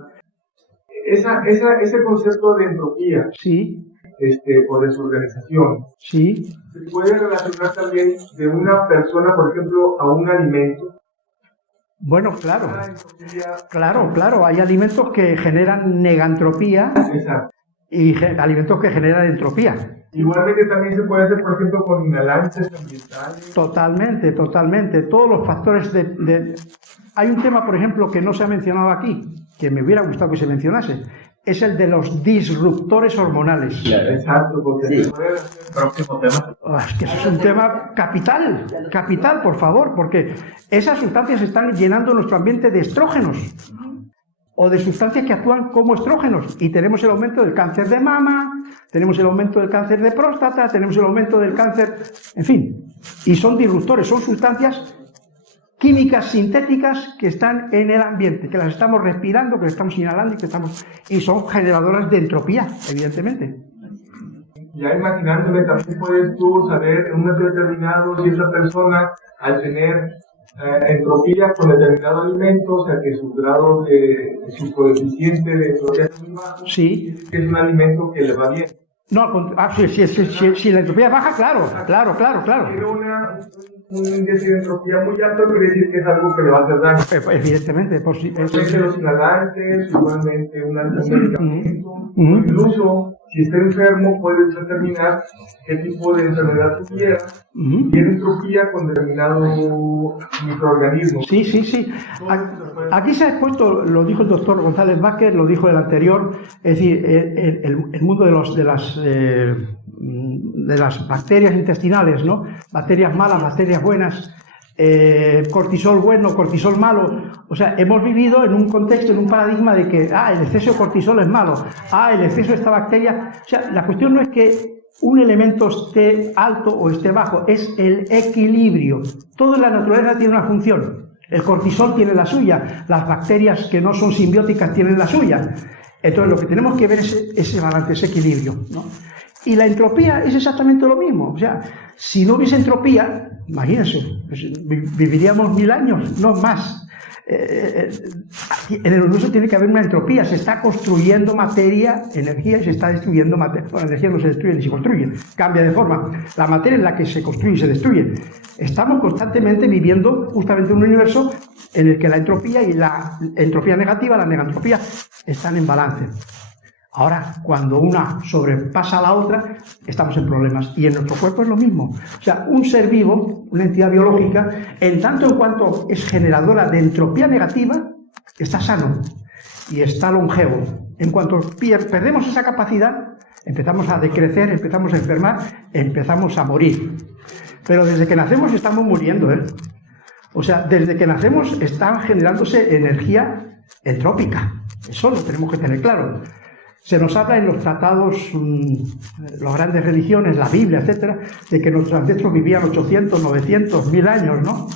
Ese concepto de entropía, sí, o desorganización, sí, se puede relacionar también de una persona, por ejemplo, a un alimento. Bueno, claro, hay alimentos que generan negantropía. Exacto. Y alimentos que generan entropía. Igualmente también se puede hacer, por ejemplo, con inhalantes ambientales. Totalmente. Todos los factores Hay un tema, por ejemplo, que no se ha mencionado aquí, que me hubiera gustado que se mencionase. Es el de los disruptores hormonales. Exacto, porque sí. Próximo tema. Es que eso es un tema capital, por favor, porque esas sustancias están llenando nuestro ambiente de estrógenos o de sustancias que actúan como estrógenos, y tenemos el aumento del cáncer de mama, tenemos el aumento del cáncer de próstata, tenemos el aumento del cáncer, en fin, y son disruptores, son sustancias químicas sintéticas que están en el ambiente, que las estamos respirando, que las estamos inhalando y son generadoras de entropía, evidentemente. Ya imaginándome, también puedes tú saber en un momento determinado si esa persona, al tener entropía con determinado alimento, o sea que su grado su coeficiente de entropía es muy bajo, sí, es un alimento que le va bien. No, si la entropía es baja, claro. Pero un índice de entropía muy alto quiere decir que es algo que le va a hacer daño. Evidentemente, igualmente los inhalantes, igualmente un medicamento, incluso si está enfermo puede determinar qué tipo de enfermedad tuviera, tiene entropía con determinado microorganismo. Sí. Aquí se ha expuesto, lo dijo el doctor González Vázquez, lo dijo el anterior, es decir, el mundo de las bacterias intestinales, ¿no? Bacterias malas, bacterias buenas, cortisol bueno, cortisol malo. O sea, hemos vivido en un contexto, en un paradigma de que el exceso de cortisol es malo, el exceso de esta bacteria. O sea, la cuestión no es que un elemento esté alto o esté bajo, es el equilibrio. Todo en la naturaleza tiene una función. El cortisol tiene la suya, las bacterias que no son simbióticas tienen la suya. Entonces, lo que tenemos que ver es ese balance, ese equilibrio, ¿no? Y la entropía es exactamente lo mismo. O sea, si no hubiese entropía, imagínense, pues, viviríamos 1000 años, no más. En el universo tiene que haber una entropía, se está construyendo materia, energía, y se está destruyendo materia. Bueno, la energía no se destruye ni se construye, cambia de forma. La materia es la que se construye y se destruye. Estamos constantemente viviendo justamente un universo en el que la entropía y la entropía negativa, la negantropía, están en balance. Ahora, cuando una sobrepasa a la otra, estamos en problemas. Y en nuestro cuerpo es lo mismo. O sea, un ser vivo, una entidad biológica, en tanto en cuanto es generadora de entropía negativa, está sano y está longevo. En cuanto perdemos esa capacidad, empezamos a decrecer, empezamos a enfermar, empezamos a morir. Pero desde que nacemos estamos muriendo, ¿eh? O sea, desde que nacemos está generándose energía entrópica. Eso lo tenemos que tener claro. Se nos habla en los tratados, las grandes religiones, la Biblia, etcétera, de que nuestros ancestros vivían 800, 900, 1000 años, ¿no?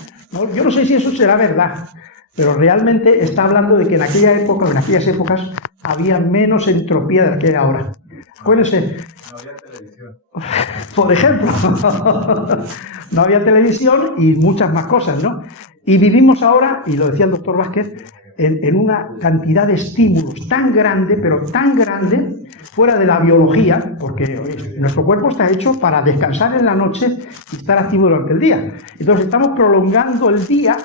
Yo no sé si eso será verdad, pero realmente está hablando de que en aquella época, en aquellas épocas, había menos entropía de la que hay ahora. Acuérdense. No había televisión. Por ejemplo, no había televisión y muchas más cosas, ¿no? Y vivimos ahora, y lo decía el doctor Vázquez, en una cantidad de estímulos tan grande, pero tan grande, fuera de la biología, porque nuestro cuerpo está hecho para descansar en la noche y estar activo durante el día. Entonces estamos prolongando el día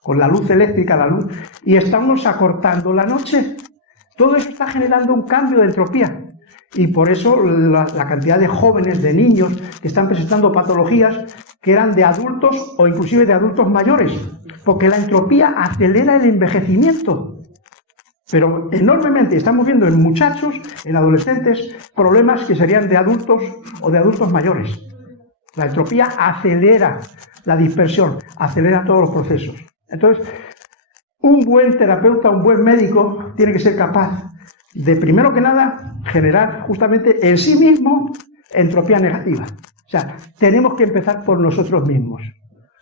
con la luz eléctrica, y estamos acortando la noche. Todo eso está generando un cambio de entropía. Y por eso la cantidad de jóvenes, de niños, que están presentando patologías que eran de adultos o inclusive de adultos mayores, porque la entropía acelera el envejecimiento. Pero enormemente estamos viendo en muchachos, en adolescentes, problemas que serían de adultos o de adultos mayores. La entropía acelera la dispersión, acelera todos los procesos. Entonces, un buen terapeuta, un buen médico, tiene que ser capaz de, primero que nada, generar justamente en sí mismo entropía negativa. O sea, tenemos que empezar por nosotros mismos.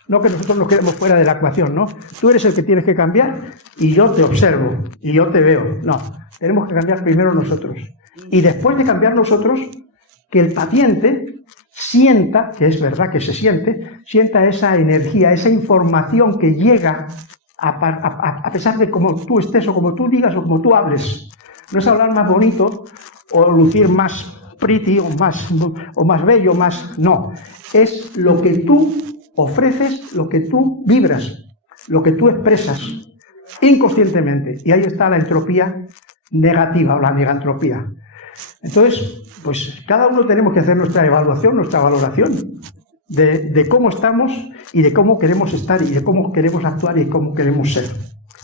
No que nosotros nos quedemos fuera de la ecuación, ¿no? Tú eres el que tienes que cambiar y yo te observo y yo te veo. No, tenemos que cambiar primero nosotros. Y después de cambiar nosotros, que el paciente sienta, que es verdad que se sienta esa energía, esa información que llega a pesar de cómo tú estés o como tú digas o como tú hables. No es hablar más bonito o lucir más pretty o más bello, más... No, es lo que tú ofreces, lo que tú vibras, lo que tú expresas inconscientemente. Y ahí está la entropía negativa o la negantropía. Entonces, pues cada uno tenemos que hacer nuestra evaluación, nuestra valoración de cómo estamos y de cómo queremos estar y de cómo queremos actuar y de cómo queremos ser.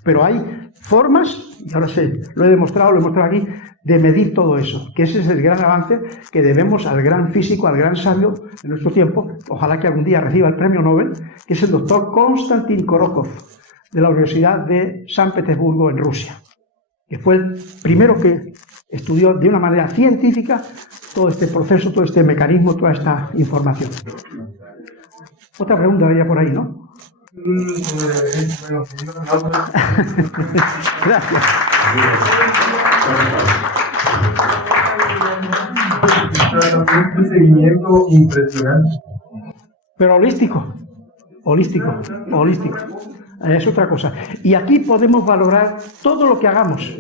Pero hay formas, y ahora lo he demostrado aquí, de medir todo eso, que ese es el gran avance que debemos al gran físico, al gran sabio de nuestro tiempo, ojalá que algún día reciba el premio Nobel, que es el doctor Konstantin Korokov, de la Universidad de San Petersburgo en Rusia, que fue el primero que estudió de una manera científica todo este proceso, todo este mecanismo, toda esta información. Otra pregunta había por ahí, ¿no? Gracias. Un seguimiento impresionante. Pero holístico. Es otra cosa. Y aquí podemos valorar todo lo que hagamos.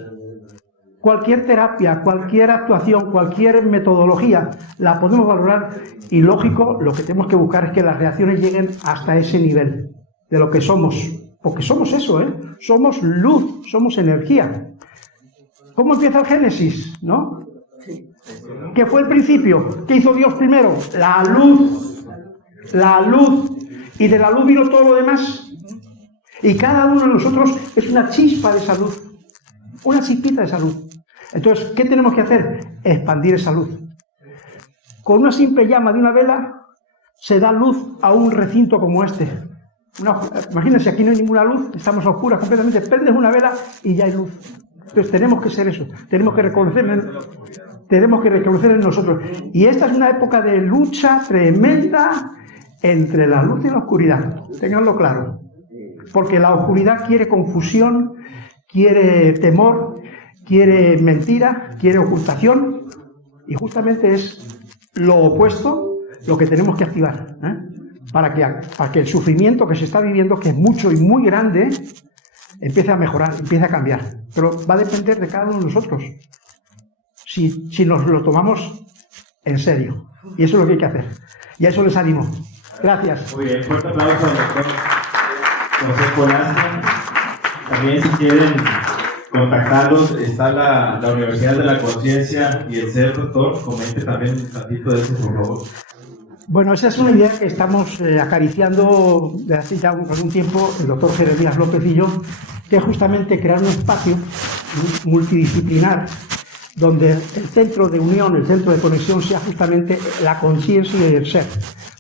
Cualquier terapia, cualquier actuación, cualquier metodología, la podemos valorar y lógico, lo que tenemos que buscar es que las reacciones lleguen hasta ese nivel de lo que somos. Porque somos eso, ¿eh? Somos luz, somos energía. ¿Cómo empieza el Génesis? ¿No? ¿Qué fue el principio? ¿Qué hizo Dios primero? La luz. La luz. Y de la luz vino todo lo demás. Y cada uno de nosotros es una chispa de esa luz. Una chispita de esa luz. Entonces, ¿qué tenemos que hacer? Expandir esa luz. Con una simple llama de una vela se da luz a un recinto como este. Imagínense, aquí no hay ninguna luz, estamos a oscuras completamente, prendes una vela y ya hay luz. Entonces tenemos que ser eso, tenemos que reconocer en nosotros. Y esta es una época de lucha tremenda entre la luz y la oscuridad, ténganlo claro. Porque la oscuridad quiere confusión, quiere temor, quiere mentira, quiere ocultación, y justamente es lo opuesto lo que tenemos que activar, ¿eh? Para que el sufrimiento que se está viviendo, que es mucho y muy grande, empiece a mejorar, empiece a cambiar. Pero va a depender de cada uno de nosotros, si nos lo tomamos en serio. Y eso es lo que hay que hacer. Y a eso les animo. Gracias. Muy bien, fuerte aplauso al doctor José Polanco. También si quieren contactarlos, está la Universidad de la Conciencia y el Ser, doctor. Comente también un ratito de eso, por favor. Bueno, esa es una idea que estamos acariciando desde hace ya algún tiempo, el doctor Jeremías López y yo, que es justamente crear un espacio multidisciplinar donde el centro de unión, el centro de conexión sea justamente la conciencia y el ser.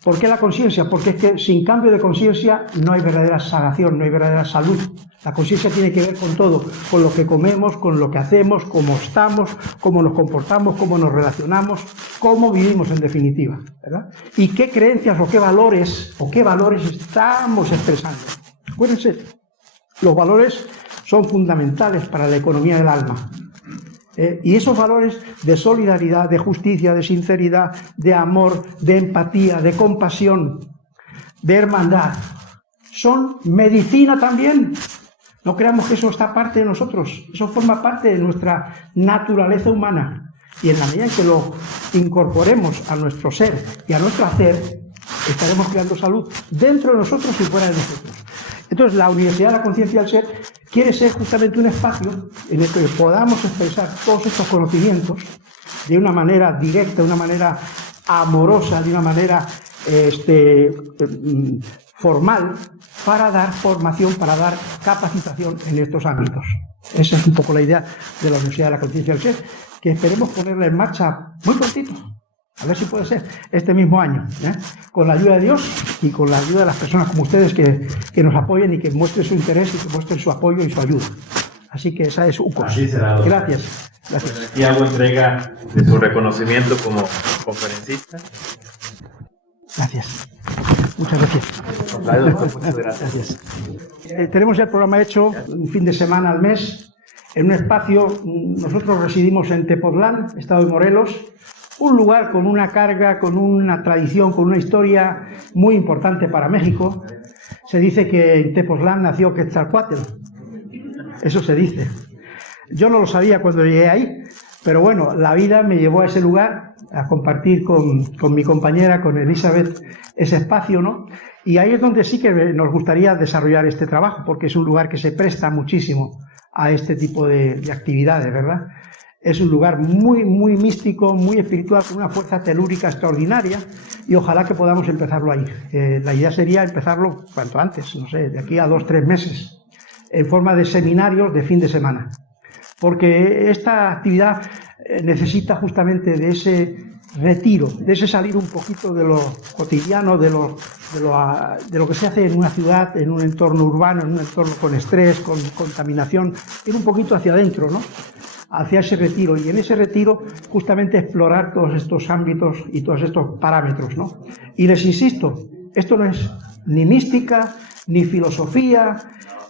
¿Por qué la conciencia? Porque es que sin cambio de conciencia no hay verdadera sanación, no hay verdadera salud. La conciencia tiene que ver con todo, con lo que comemos, con lo que hacemos, cómo estamos, cómo nos comportamos, cómo nos relacionamos, cómo vivimos en definitiva, ¿verdad? Y qué creencias o qué valores estamos expresando. Acuérdense, los valores son fundamentales para la economía del alma. Y esos valores de solidaridad, de justicia, de sinceridad, de amor, de empatía, de compasión, de hermandad, son medicina también. No creamos que eso está parte de nosotros, eso forma parte de nuestra naturaleza humana. Y en la medida en que lo incorporemos a nuestro ser y a nuestro hacer, estaremos creando salud dentro de nosotros y fuera de nosotros. Entonces, la Universidad de la Conciencia del Ser quiere ser justamente un espacio en el que podamos expresar todos estos conocimientos de una manera directa, de una manera amorosa, de una manera formal, para dar formación, para dar capacitación en estos ámbitos. Esa es un poco la idea de la Universidad de la Conciencia del Ser, que esperemos ponerla en marcha muy prontito. A ver si puede ser este mismo año, ¿eh? Con la ayuda de Dios y con la ayuda de las personas como ustedes que nos apoyen y que muestren su interés y que muestren su apoyo y su ayuda. Así que esa es UCOS. Así será, doctor. Gracias. Gracias. Aquí hago entrega de su reconocimiento como conferencista. Gracias. Muchas gracias. Vale, doctor, muchas gracias. Tenemos el programa hecho un fin de semana al mes en un espacio. Nosotros residimos en Tepoztlán, estado de Morelos, un lugar con una carga, con una tradición, con una historia muy importante para México. Se dice que en Tepoztlán nació Quetzalcóatl. Eso se dice. Yo no lo sabía cuando llegué ahí, pero bueno, la vida me llevó a ese lugar a compartir con mi compañera, con Elizabeth, ese espacio, ¿no? Y ahí es donde sí que nos gustaría desarrollar este trabajo, porque es un lugar que se presta muchísimo a este tipo de actividades, ¿verdad? Es un lugar muy, muy místico, muy espiritual, con una fuerza telúrica extraordinaria, y ojalá que podamos empezarlo ahí. La idea sería empezarlo cuanto antes, no sé, de aquí a 2 o 3 meses, en forma de seminarios de fin de semana. Porque esta actividad necesita justamente de ese retiro, de ese salir un poquito de lo cotidiano, de lo que se hace en una ciudad, en un entorno urbano, en un entorno con estrés, con contaminación, ir un poquito hacia adentro, ¿no? Hacia ese retiro, y en ese retiro justamente explorar todos estos ámbitos y todos estos parámetros, ¿no? Y les insisto, esto no es ni mística, ni filosofía,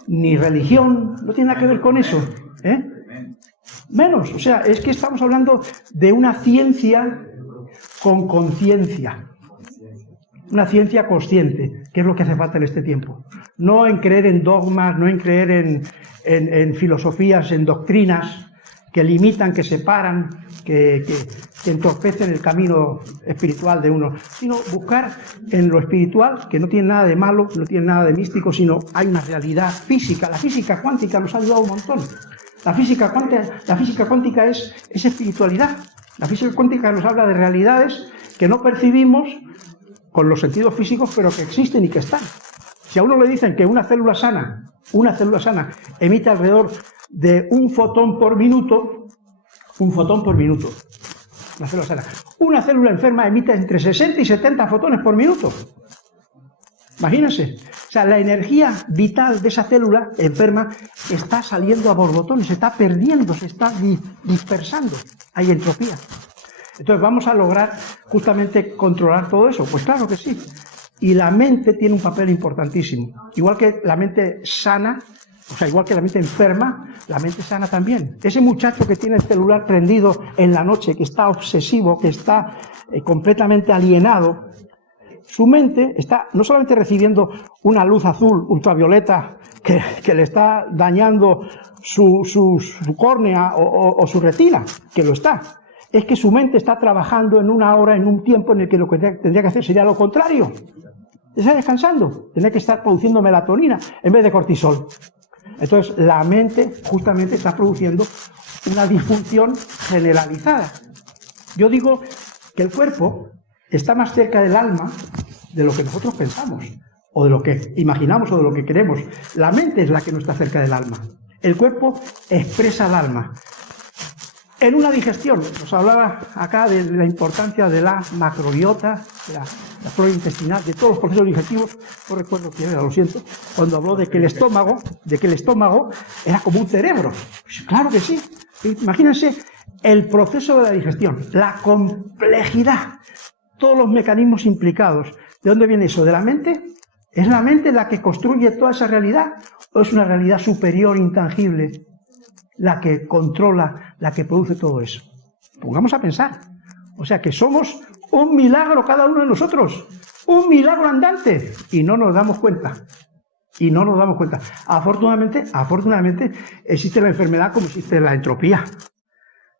ni religión, no tiene nada que ver con eso, ¿eh? Menos, o sea, es que estamos hablando de una ciencia con conciencia, una ciencia consciente, que es lo que hace falta en este tiempo. No en creer en dogmas, no en creer en filosofías, en doctrinas que limitan, que separan, que entorpecen el camino espiritual de uno, sino buscar en lo espiritual, que no tiene nada de malo, no tiene nada de místico, sino hay una realidad física. La física cuántica nos ha ayudado un montón. La física cuántica es espiritualidad. La física cuántica nos habla de realidades que no percibimos con los sentidos físicos, pero que existen y que están. Si a uno le dicen que una célula sana emite alrededor de un fotón por minuto, una célula sana. Una célula enferma emite entre 60 y 70 fotones por minuto. Imagínense. O sea, la energía vital de esa célula enferma está saliendo a borbotones, se está perdiendo, se está dispersando. Hay entropía. Entonces, ¿vamos a lograr justamente controlar todo eso? Pues claro que sí. Y la mente tiene un papel importantísimo. Igual que la mente sana, o sea, igual que la mente enferma, la mente sana también. Ese muchacho que tiene el celular prendido en la noche, que está obsesivo, que está completamente alienado, su mente está no solamente recibiendo una luz azul, ultravioleta, que le está dañando su córnea o su retina, que lo está. Es que su mente está trabajando en una hora, en un tiempo en el que lo que tendría que hacer sería lo contrario. Está descansando, tendría que estar produciendo melatonina en vez de cortisol. Entonces, la mente justamente está produciendo una disfunción generalizada. Yo digo que el cuerpo está más cerca del alma de lo que nosotros pensamos, o de lo que imaginamos, o de lo que queremos. La mente es la que no está cerca del alma. El cuerpo expresa el alma. En una digestión, nos hablaba acá de la importancia de la macrobiota, de la flora intestinal, de todos los procesos digestivos. No recuerdo quién era, lo siento, cuando habló de que el estómago era como un cerebro. Pues claro que sí. Imagínense el proceso de la digestión, la complejidad, todos los mecanismos implicados. ¿De dónde viene eso? ¿De la mente? ¿Es la mente la que construye toda esa realidad? ¿O es una realidad superior, intangible, la que controla, la que produce todo eso? Pongamos a pensar. O sea que somos un milagro cada uno de nosotros, un milagro andante, y no nos damos cuenta. Afortunadamente existe la enfermedad como existe la entropía.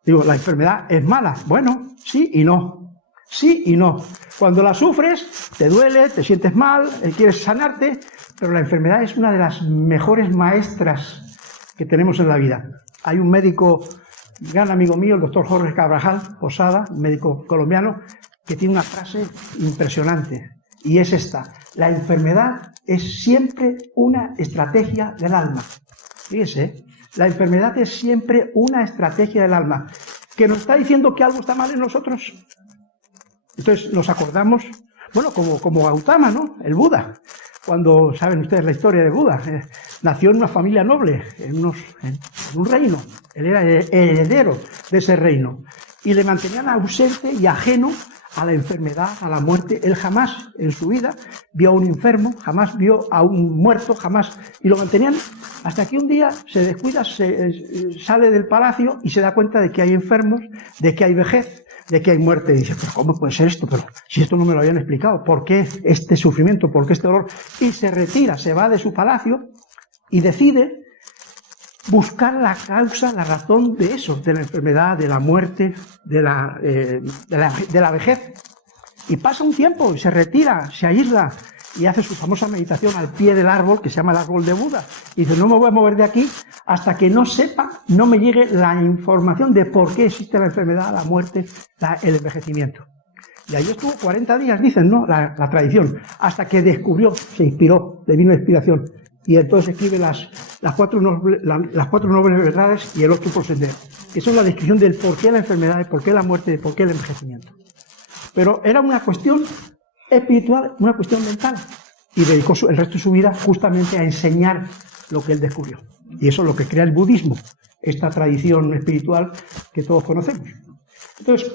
Digo, ¿la enfermedad es mala? Bueno, sí y no. Sí y no. Cuando la sufres, te duele, te sientes mal, quieres sanarte, pero la enfermedad es una de las mejores maestras que tenemos en la vida. Hay un médico, gran amigo mío, el doctor Jorge Carvajal Posada, un médico colombiano, que tiene una frase impresionante, y es esta: la enfermedad es siempre una estrategia del alma. Fíjese, la enfermedad es siempre una estrategia del alma, que nos está diciendo que algo está mal en nosotros. Entonces nos acordamos, bueno, como Gautama, ¿no? El Buda. Cuando, saben ustedes la historia de Buda, nació en una familia noble, en un reino. Él era el heredero de ese reino. Y le mantenían ausente y ajeno a la enfermedad, a la muerte. Él jamás en su vida vio a un enfermo, jamás vio a un muerto, jamás. Y lo mantenían hasta que un día se descuida, sale del palacio y se da cuenta de que hay enfermos, de que hay vejez, de que hay muerte. Y dice, pero ¿cómo puede ser esto? Pero si esto no me lo habían explicado, ¿por qué este sufrimiento? ¿Por qué este dolor? Y se retira, se va de su palacio y decide buscar la causa, la razón de eso, de la enfermedad, de la muerte, de la vejez. Y pasa un tiempo y se retira, se aísla y hace su famosa meditación al pie del árbol, que se llama el árbol de Buda. Y dice, no me voy a mover de aquí hasta que no sepa, no me llegue la información de por qué existe la enfermedad, la muerte, el envejecimiento. Y ahí estuvo 40 días, dicen, ¿no? La tradición, hasta que descubrió, se inspiró, le vino la inspiración. Y entonces escribe las cuatro nobles verdades y el octuple sendero. Eso es la descripción del por qué la enfermedad, de por qué la muerte, de por qué el envejecimiento. Pero era una cuestión espiritual, una cuestión mental. Y dedicó el resto de su vida justamente a enseñar lo que él descubrió. Y eso es lo que crea el budismo, esta tradición espiritual que todos conocemos. Entonces,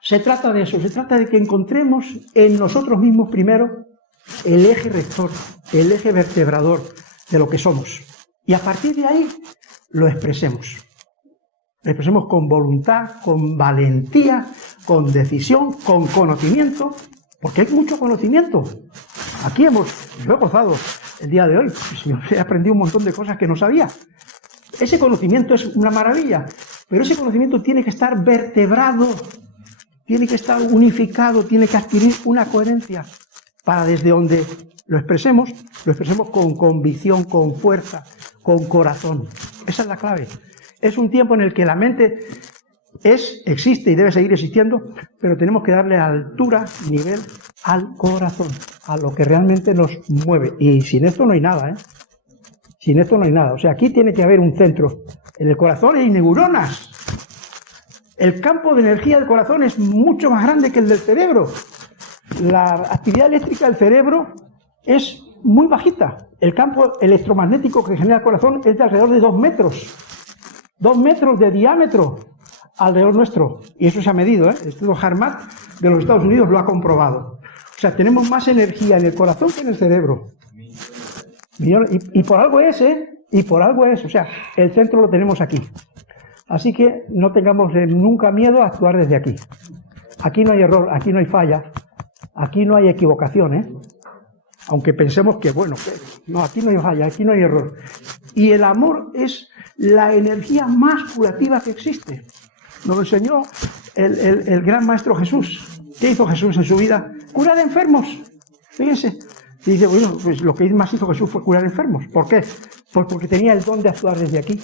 se trata de eso, se trata de que encontremos en nosotros mismos primero el eje rector, el eje vertebrador de lo que somos. Y a partir de ahí lo expresemos. Lo expresemos con voluntad, con valentía, con decisión, con conocimiento, porque hay mucho conocimiento. Aquí yo he gozado el día de hoy, he aprendido un montón de cosas que no sabía. Ese conocimiento es una maravilla, pero ese conocimiento tiene que estar vertebrado, tiene que estar unificado, tiene que adquirir una coherencia, para desde donde lo expresemos con convicción, con fuerza, con corazón. Esa es la clave. Es un tiempo en el que la mente existe y debe seguir existiendo, pero tenemos que darle altura, nivel al corazón, a lo que realmente nos mueve. Y sin esto no hay nada, ¿eh? Sin esto no hay nada. O sea, aquí tiene que haber un centro. En el corazón hay neuronas. El campo de energía del corazón es mucho más grande que el del cerebro. La actividad eléctrica del cerebro es muy bajita. El campo electromagnético que genera el corazón es de alrededor de 2 metros. 2 metros de diámetro alrededor nuestro. Y eso se ha medido, ¿eh? El Instituto Harmat de los Estados Unidos lo ha comprobado. O sea, tenemos más energía en el corazón que en el cerebro. Y por algo es, ¿eh? Y por algo es. O sea, el centro lo tenemos aquí. Así que no tengamos nunca miedo a actuar desde aquí. Aquí no hay error, aquí no hay falla. Aquí no hay equivocación, ¿eh? Aunque pensemos que, bueno, no, aquí no hay falla, aquí no hay error. Y el amor es la energía más curativa que existe. Nos lo enseñó el gran maestro Jesús. ¿Qué hizo Jesús en su vida? Curar enfermos. Fíjense. Y dice, bueno, pues lo que más hizo Jesús fue curar enfermos. ¿Por qué? Pues porque tenía el don de actuar desde aquí,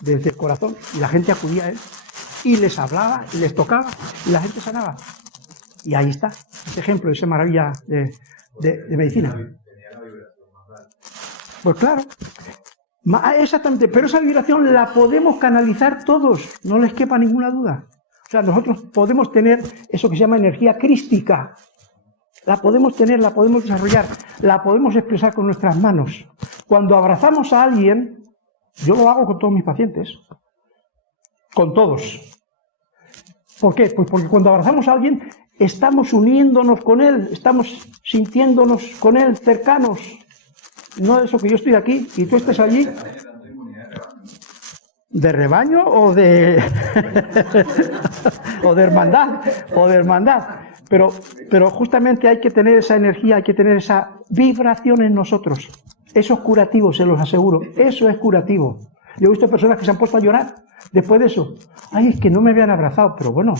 desde el corazón. Y la gente acudía a él y les hablaba, y les tocaba, y la gente sanaba. Y ahí está, ese ejemplo, esa maravilla de medicina. Pues claro, exactamente, pero esa vibración la podemos canalizar todos, no les quepa ninguna duda. O sea, nosotros podemos tener eso que se llama energía crística. La podemos tener, la podemos desarrollar, la podemos expresar con nuestras manos. Cuando abrazamos a alguien, yo lo hago con todos mis pacientes, con todos. ¿Por qué? Pues porque cuando abrazamos a alguien, estamos uniéndonos con él, estamos sintiéndonos con él cercanos. No eso que yo estoy aquí y tú estés allí. ¿De rebaño o de o de hermandad? Pero justamente hay que tener esa energía, hay que tener esa vibración en nosotros. Eso es curativo, se los aseguro. Eso es curativo. Yo he visto personas que se han puesto a llorar después de eso. Ay, es que no me habían abrazado, pero bueno.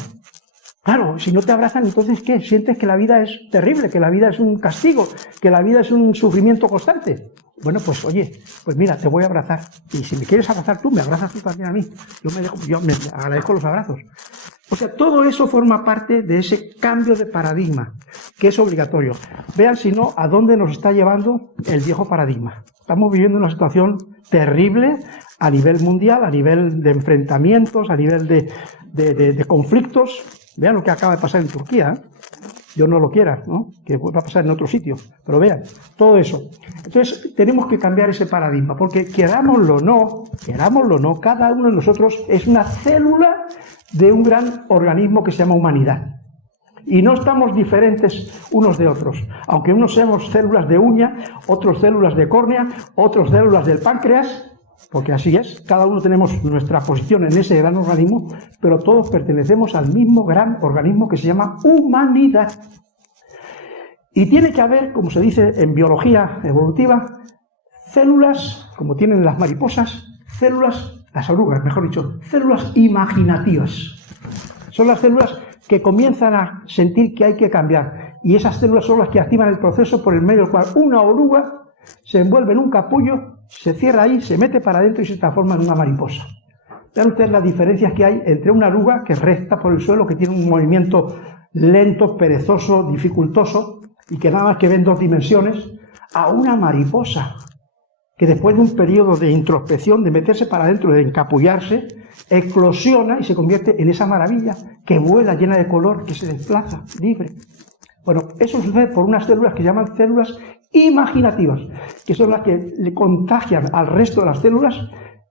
Claro, si no te abrazan, entonces ¿qué? Sientes que la vida es terrible, que la vida es un castigo, que la vida es un sufrimiento constante. Bueno, pues oye, pues mira, te voy a abrazar. Y si me quieres abrazar tú, me abrazas tú también a mí. Yo me agradezco los abrazos. O sea, todo eso forma parte de ese cambio de paradigma, que es obligatorio. Vean, si no, a dónde nos está llevando el viejo paradigma. Estamos viviendo una situación terrible a nivel mundial, a nivel de enfrentamientos, a nivel de conflictos. Vean lo que acaba de pasar en Turquía, ¿eh? Dios no lo quiera, ¿no? Que vuelva a pasar en otro sitio. Pero vean, todo eso. Entonces, tenemos que cambiar ese paradigma, porque querámoslo o no, cada uno de nosotros es una célula de un gran organismo que se llama humanidad. y no estamos diferentes unos de otros. Aunque unos seamos células de uña, otros células de córnea, otros células del páncreas, porque así es, cada uno tenemos nuestra posición en ese gran organismo, pero todos pertenecemos al mismo gran organismo que se llama humanidad. Y tiene que haber, como se dice en biología evolutiva, células, como tienen las mariposas, las orugas, mejor dicho, células imaginativas. Son las células que comienzan a sentir que hay que cambiar. Y esas células son las que activan el proceso por el medio del cual una oruga se envuelve en un capullo, se cierra ahí, se mete para adentro y se transforma en una mariposa. Vean ustedes las diferencias que hay entre una oruga que recta por el suelo, que tiene un movimiento lento, perezoso, dificultoso, y que nada más que ve en 2 dimensiones, a una mariposa, que después de un periodo de introspección, de meterse para adentro, de encapullarse, eclosiona y se convierte en esa maravilla que vuela llena de color, que se desplaza libre. Bueno, eso sucede por unas células que se llaman células imaginativas, que son las que le contagian al resto de las células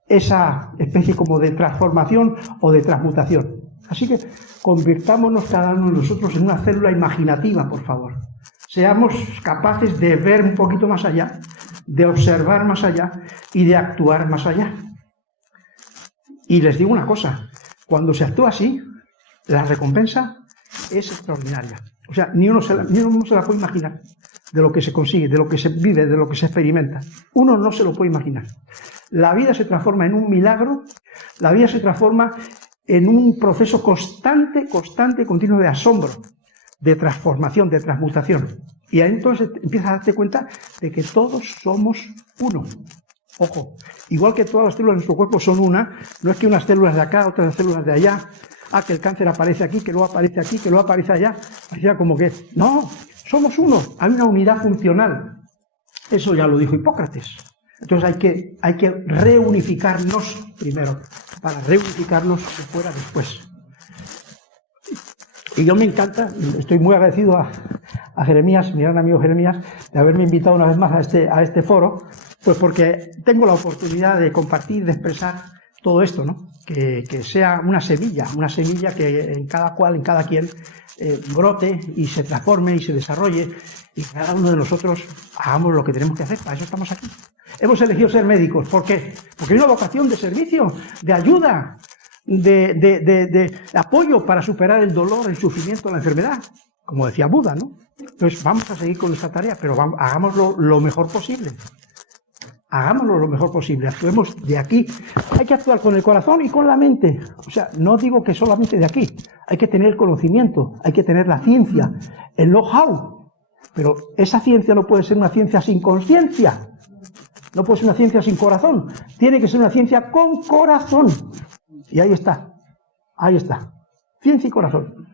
esa especie como de transformación o de transmutación. Así que convirtámonos cada uno de nosotros en una célula imaginativa, por favor. Seamos capaces de ver un poquito más allá, de observar más allá y de actuar más allá. Y les digo una cosa, cuando se actúa así, la recompensa es extraordinaria. O sea, ni uno se la puede imaginar de lo que se consigue, de lo que se vive, de lo que se experimenta. Uno no se lo puede imaginar. La vida se transforma en un milagro, la vida se transforma en un proceso constante, continuo de asombro, de transformación, de transmutación. Y ahí entonces empiezas a darte cuenta de que todos somos uno. Ojo, igual que todas las células de nuestro cuerpo son una, no es que unas células de acá, otras células de allá, que el cáncer aparece aquí, que luego aparece aquí, que luego aparece allá, parecía como que, no, somos uno, hay una unidad funcional. Eso ya lo dijo Hipócrates. Entonces hay que reunificarnos primero, para reunificarnos de fuera después. Y yo me encanta, estoy muy agradecido a Jeremías, mi gran amigo Jeremías, de haberme invitado una vez más a este foro, pues porque tengo la oportunidad de compartir, de expresar todo esto, ¿no? Que sea una semilla que en cada cual, en cada quien, brote y se transforme y se desarrolle, y cada uno de nosotros hagamos lo que tenemos que hacer. Para eso estamos aquí. Hemos elegido ser médicos. ¿Por qué? Porque hay una vocación de servicio, de ayuda, de apoyo para superar el dolor, el sufrimiento, la enfermedad, como decía Buda, ¿no? Entonces vamos a seguir con nuestra tarea, pero hagámoslo lo mejor posible. Hagámoslo lo mejor posible, actuemos de aquí. Hay que actuar con el corazón y con la mente. O sea, no digo que solamente de aquí. Hay que tener el conocimiento, hay que tener la ciencia, el know-how. Pero esa ciencia no puede ser una ciencia sin conciencia. No puede ser una ciencia sin corazón. Tiene que ser una ciencia con corazón. Y ahí está. Ciencia y corazón.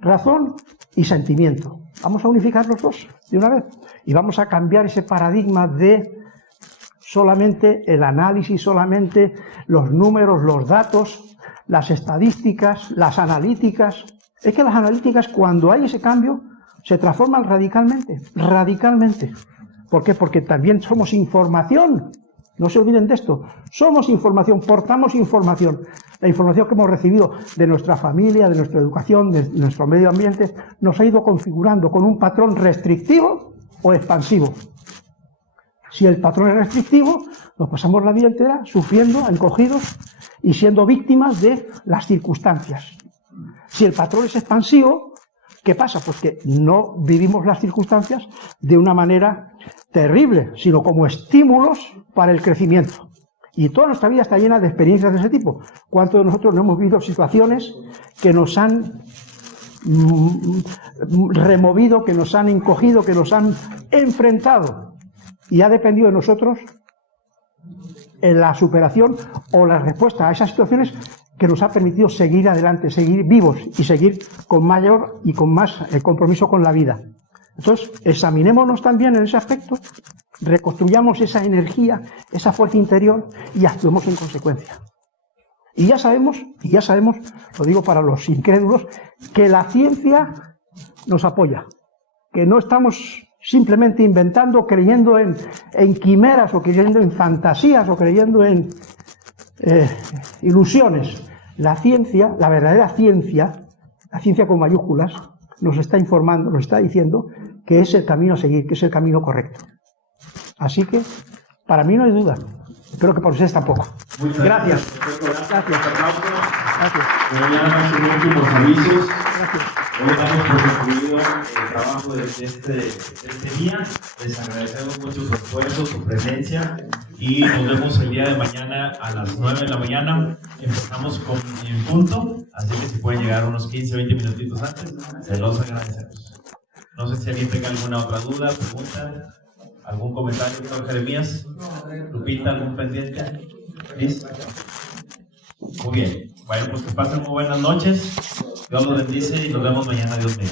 Razón y sentimiento. Vamos a unificar los dos de una vez. Y vamos a cambiar ese paradigma de solamente el análisis, solamente los números, los datos, las estadísticas, las analíticas. Es que las analíticas, cuando hay ese cambio, se transforman radicalmente. ¿Por qué? Porque también somos información. No se olviden de esto. Somos información, portamos información. La información que hemos recibido de nuestra familia, de nuestra educación, de nuestro medio ambiente, nos ha ido configurando con un patrón restrictivo o expansivo. Si el patrón es restrictivo, nos pasamos la vida entera sufriendo, encogidos y siendo víctimas de las circunstancias. Si el patrón es expansivo, ¿qué pasa? Pues que no vivimos las circunstancias de una manera terrible, sino como estímulos para el crecimiento. Y toda nuestra vida está llena de experiencias de ese tipo. ¿Cuántos de nosotros no hemos vivido situaciones que nos han removido, que nos han encogido, que nos han enfrentado? Y ha dependido de nosotros en la superación o la respuesta a esas situaciones que nos ha permitido seguir adelante, seguir vivos y seguir con mayor y con más compromiso con la vida. Entonces, examinémonos también en ese aspecto, reconstruyamos esa energía, esa fuerza interior y actuemos en consecuencia. Y ya sabemos, lo digo para los incrédulos, que la ciencia nos apoya, que no estamos simplemente inventando, creyendo en quimeras o creyendo en fantasías o creyendo en ilusiones. La ciencia, la verdadera ciencia, la ciencia con mayúsculas, nos está informando, nos está diciendo que es el camino a seguir, que es el camino correcto. Así que, para mí no hay duda. Espero que para ustedes tampoco. Gracias. Gracias. Bueno, ya más últimos avisos. Gracias. Hoy damos por concluido el trabajo de este día. Les agradecemos mucho su esfuerzo, su presencia y nos vemos el día de mañana a las 9 de la mañana. Empezamos con en punto, así que si pueden llegar unos 15 o 20 minutitos antes, se los agradecemos. No sé si alguien tenga alguna otra duda, pregunta, algún comentario, doctor Jeremías, Lupita, algún pendiente. ¿Listo? Muy bien. Bueno, pues que pasen muy buenas noches. Dios los bendice y nos vemos mañana. Dios mío.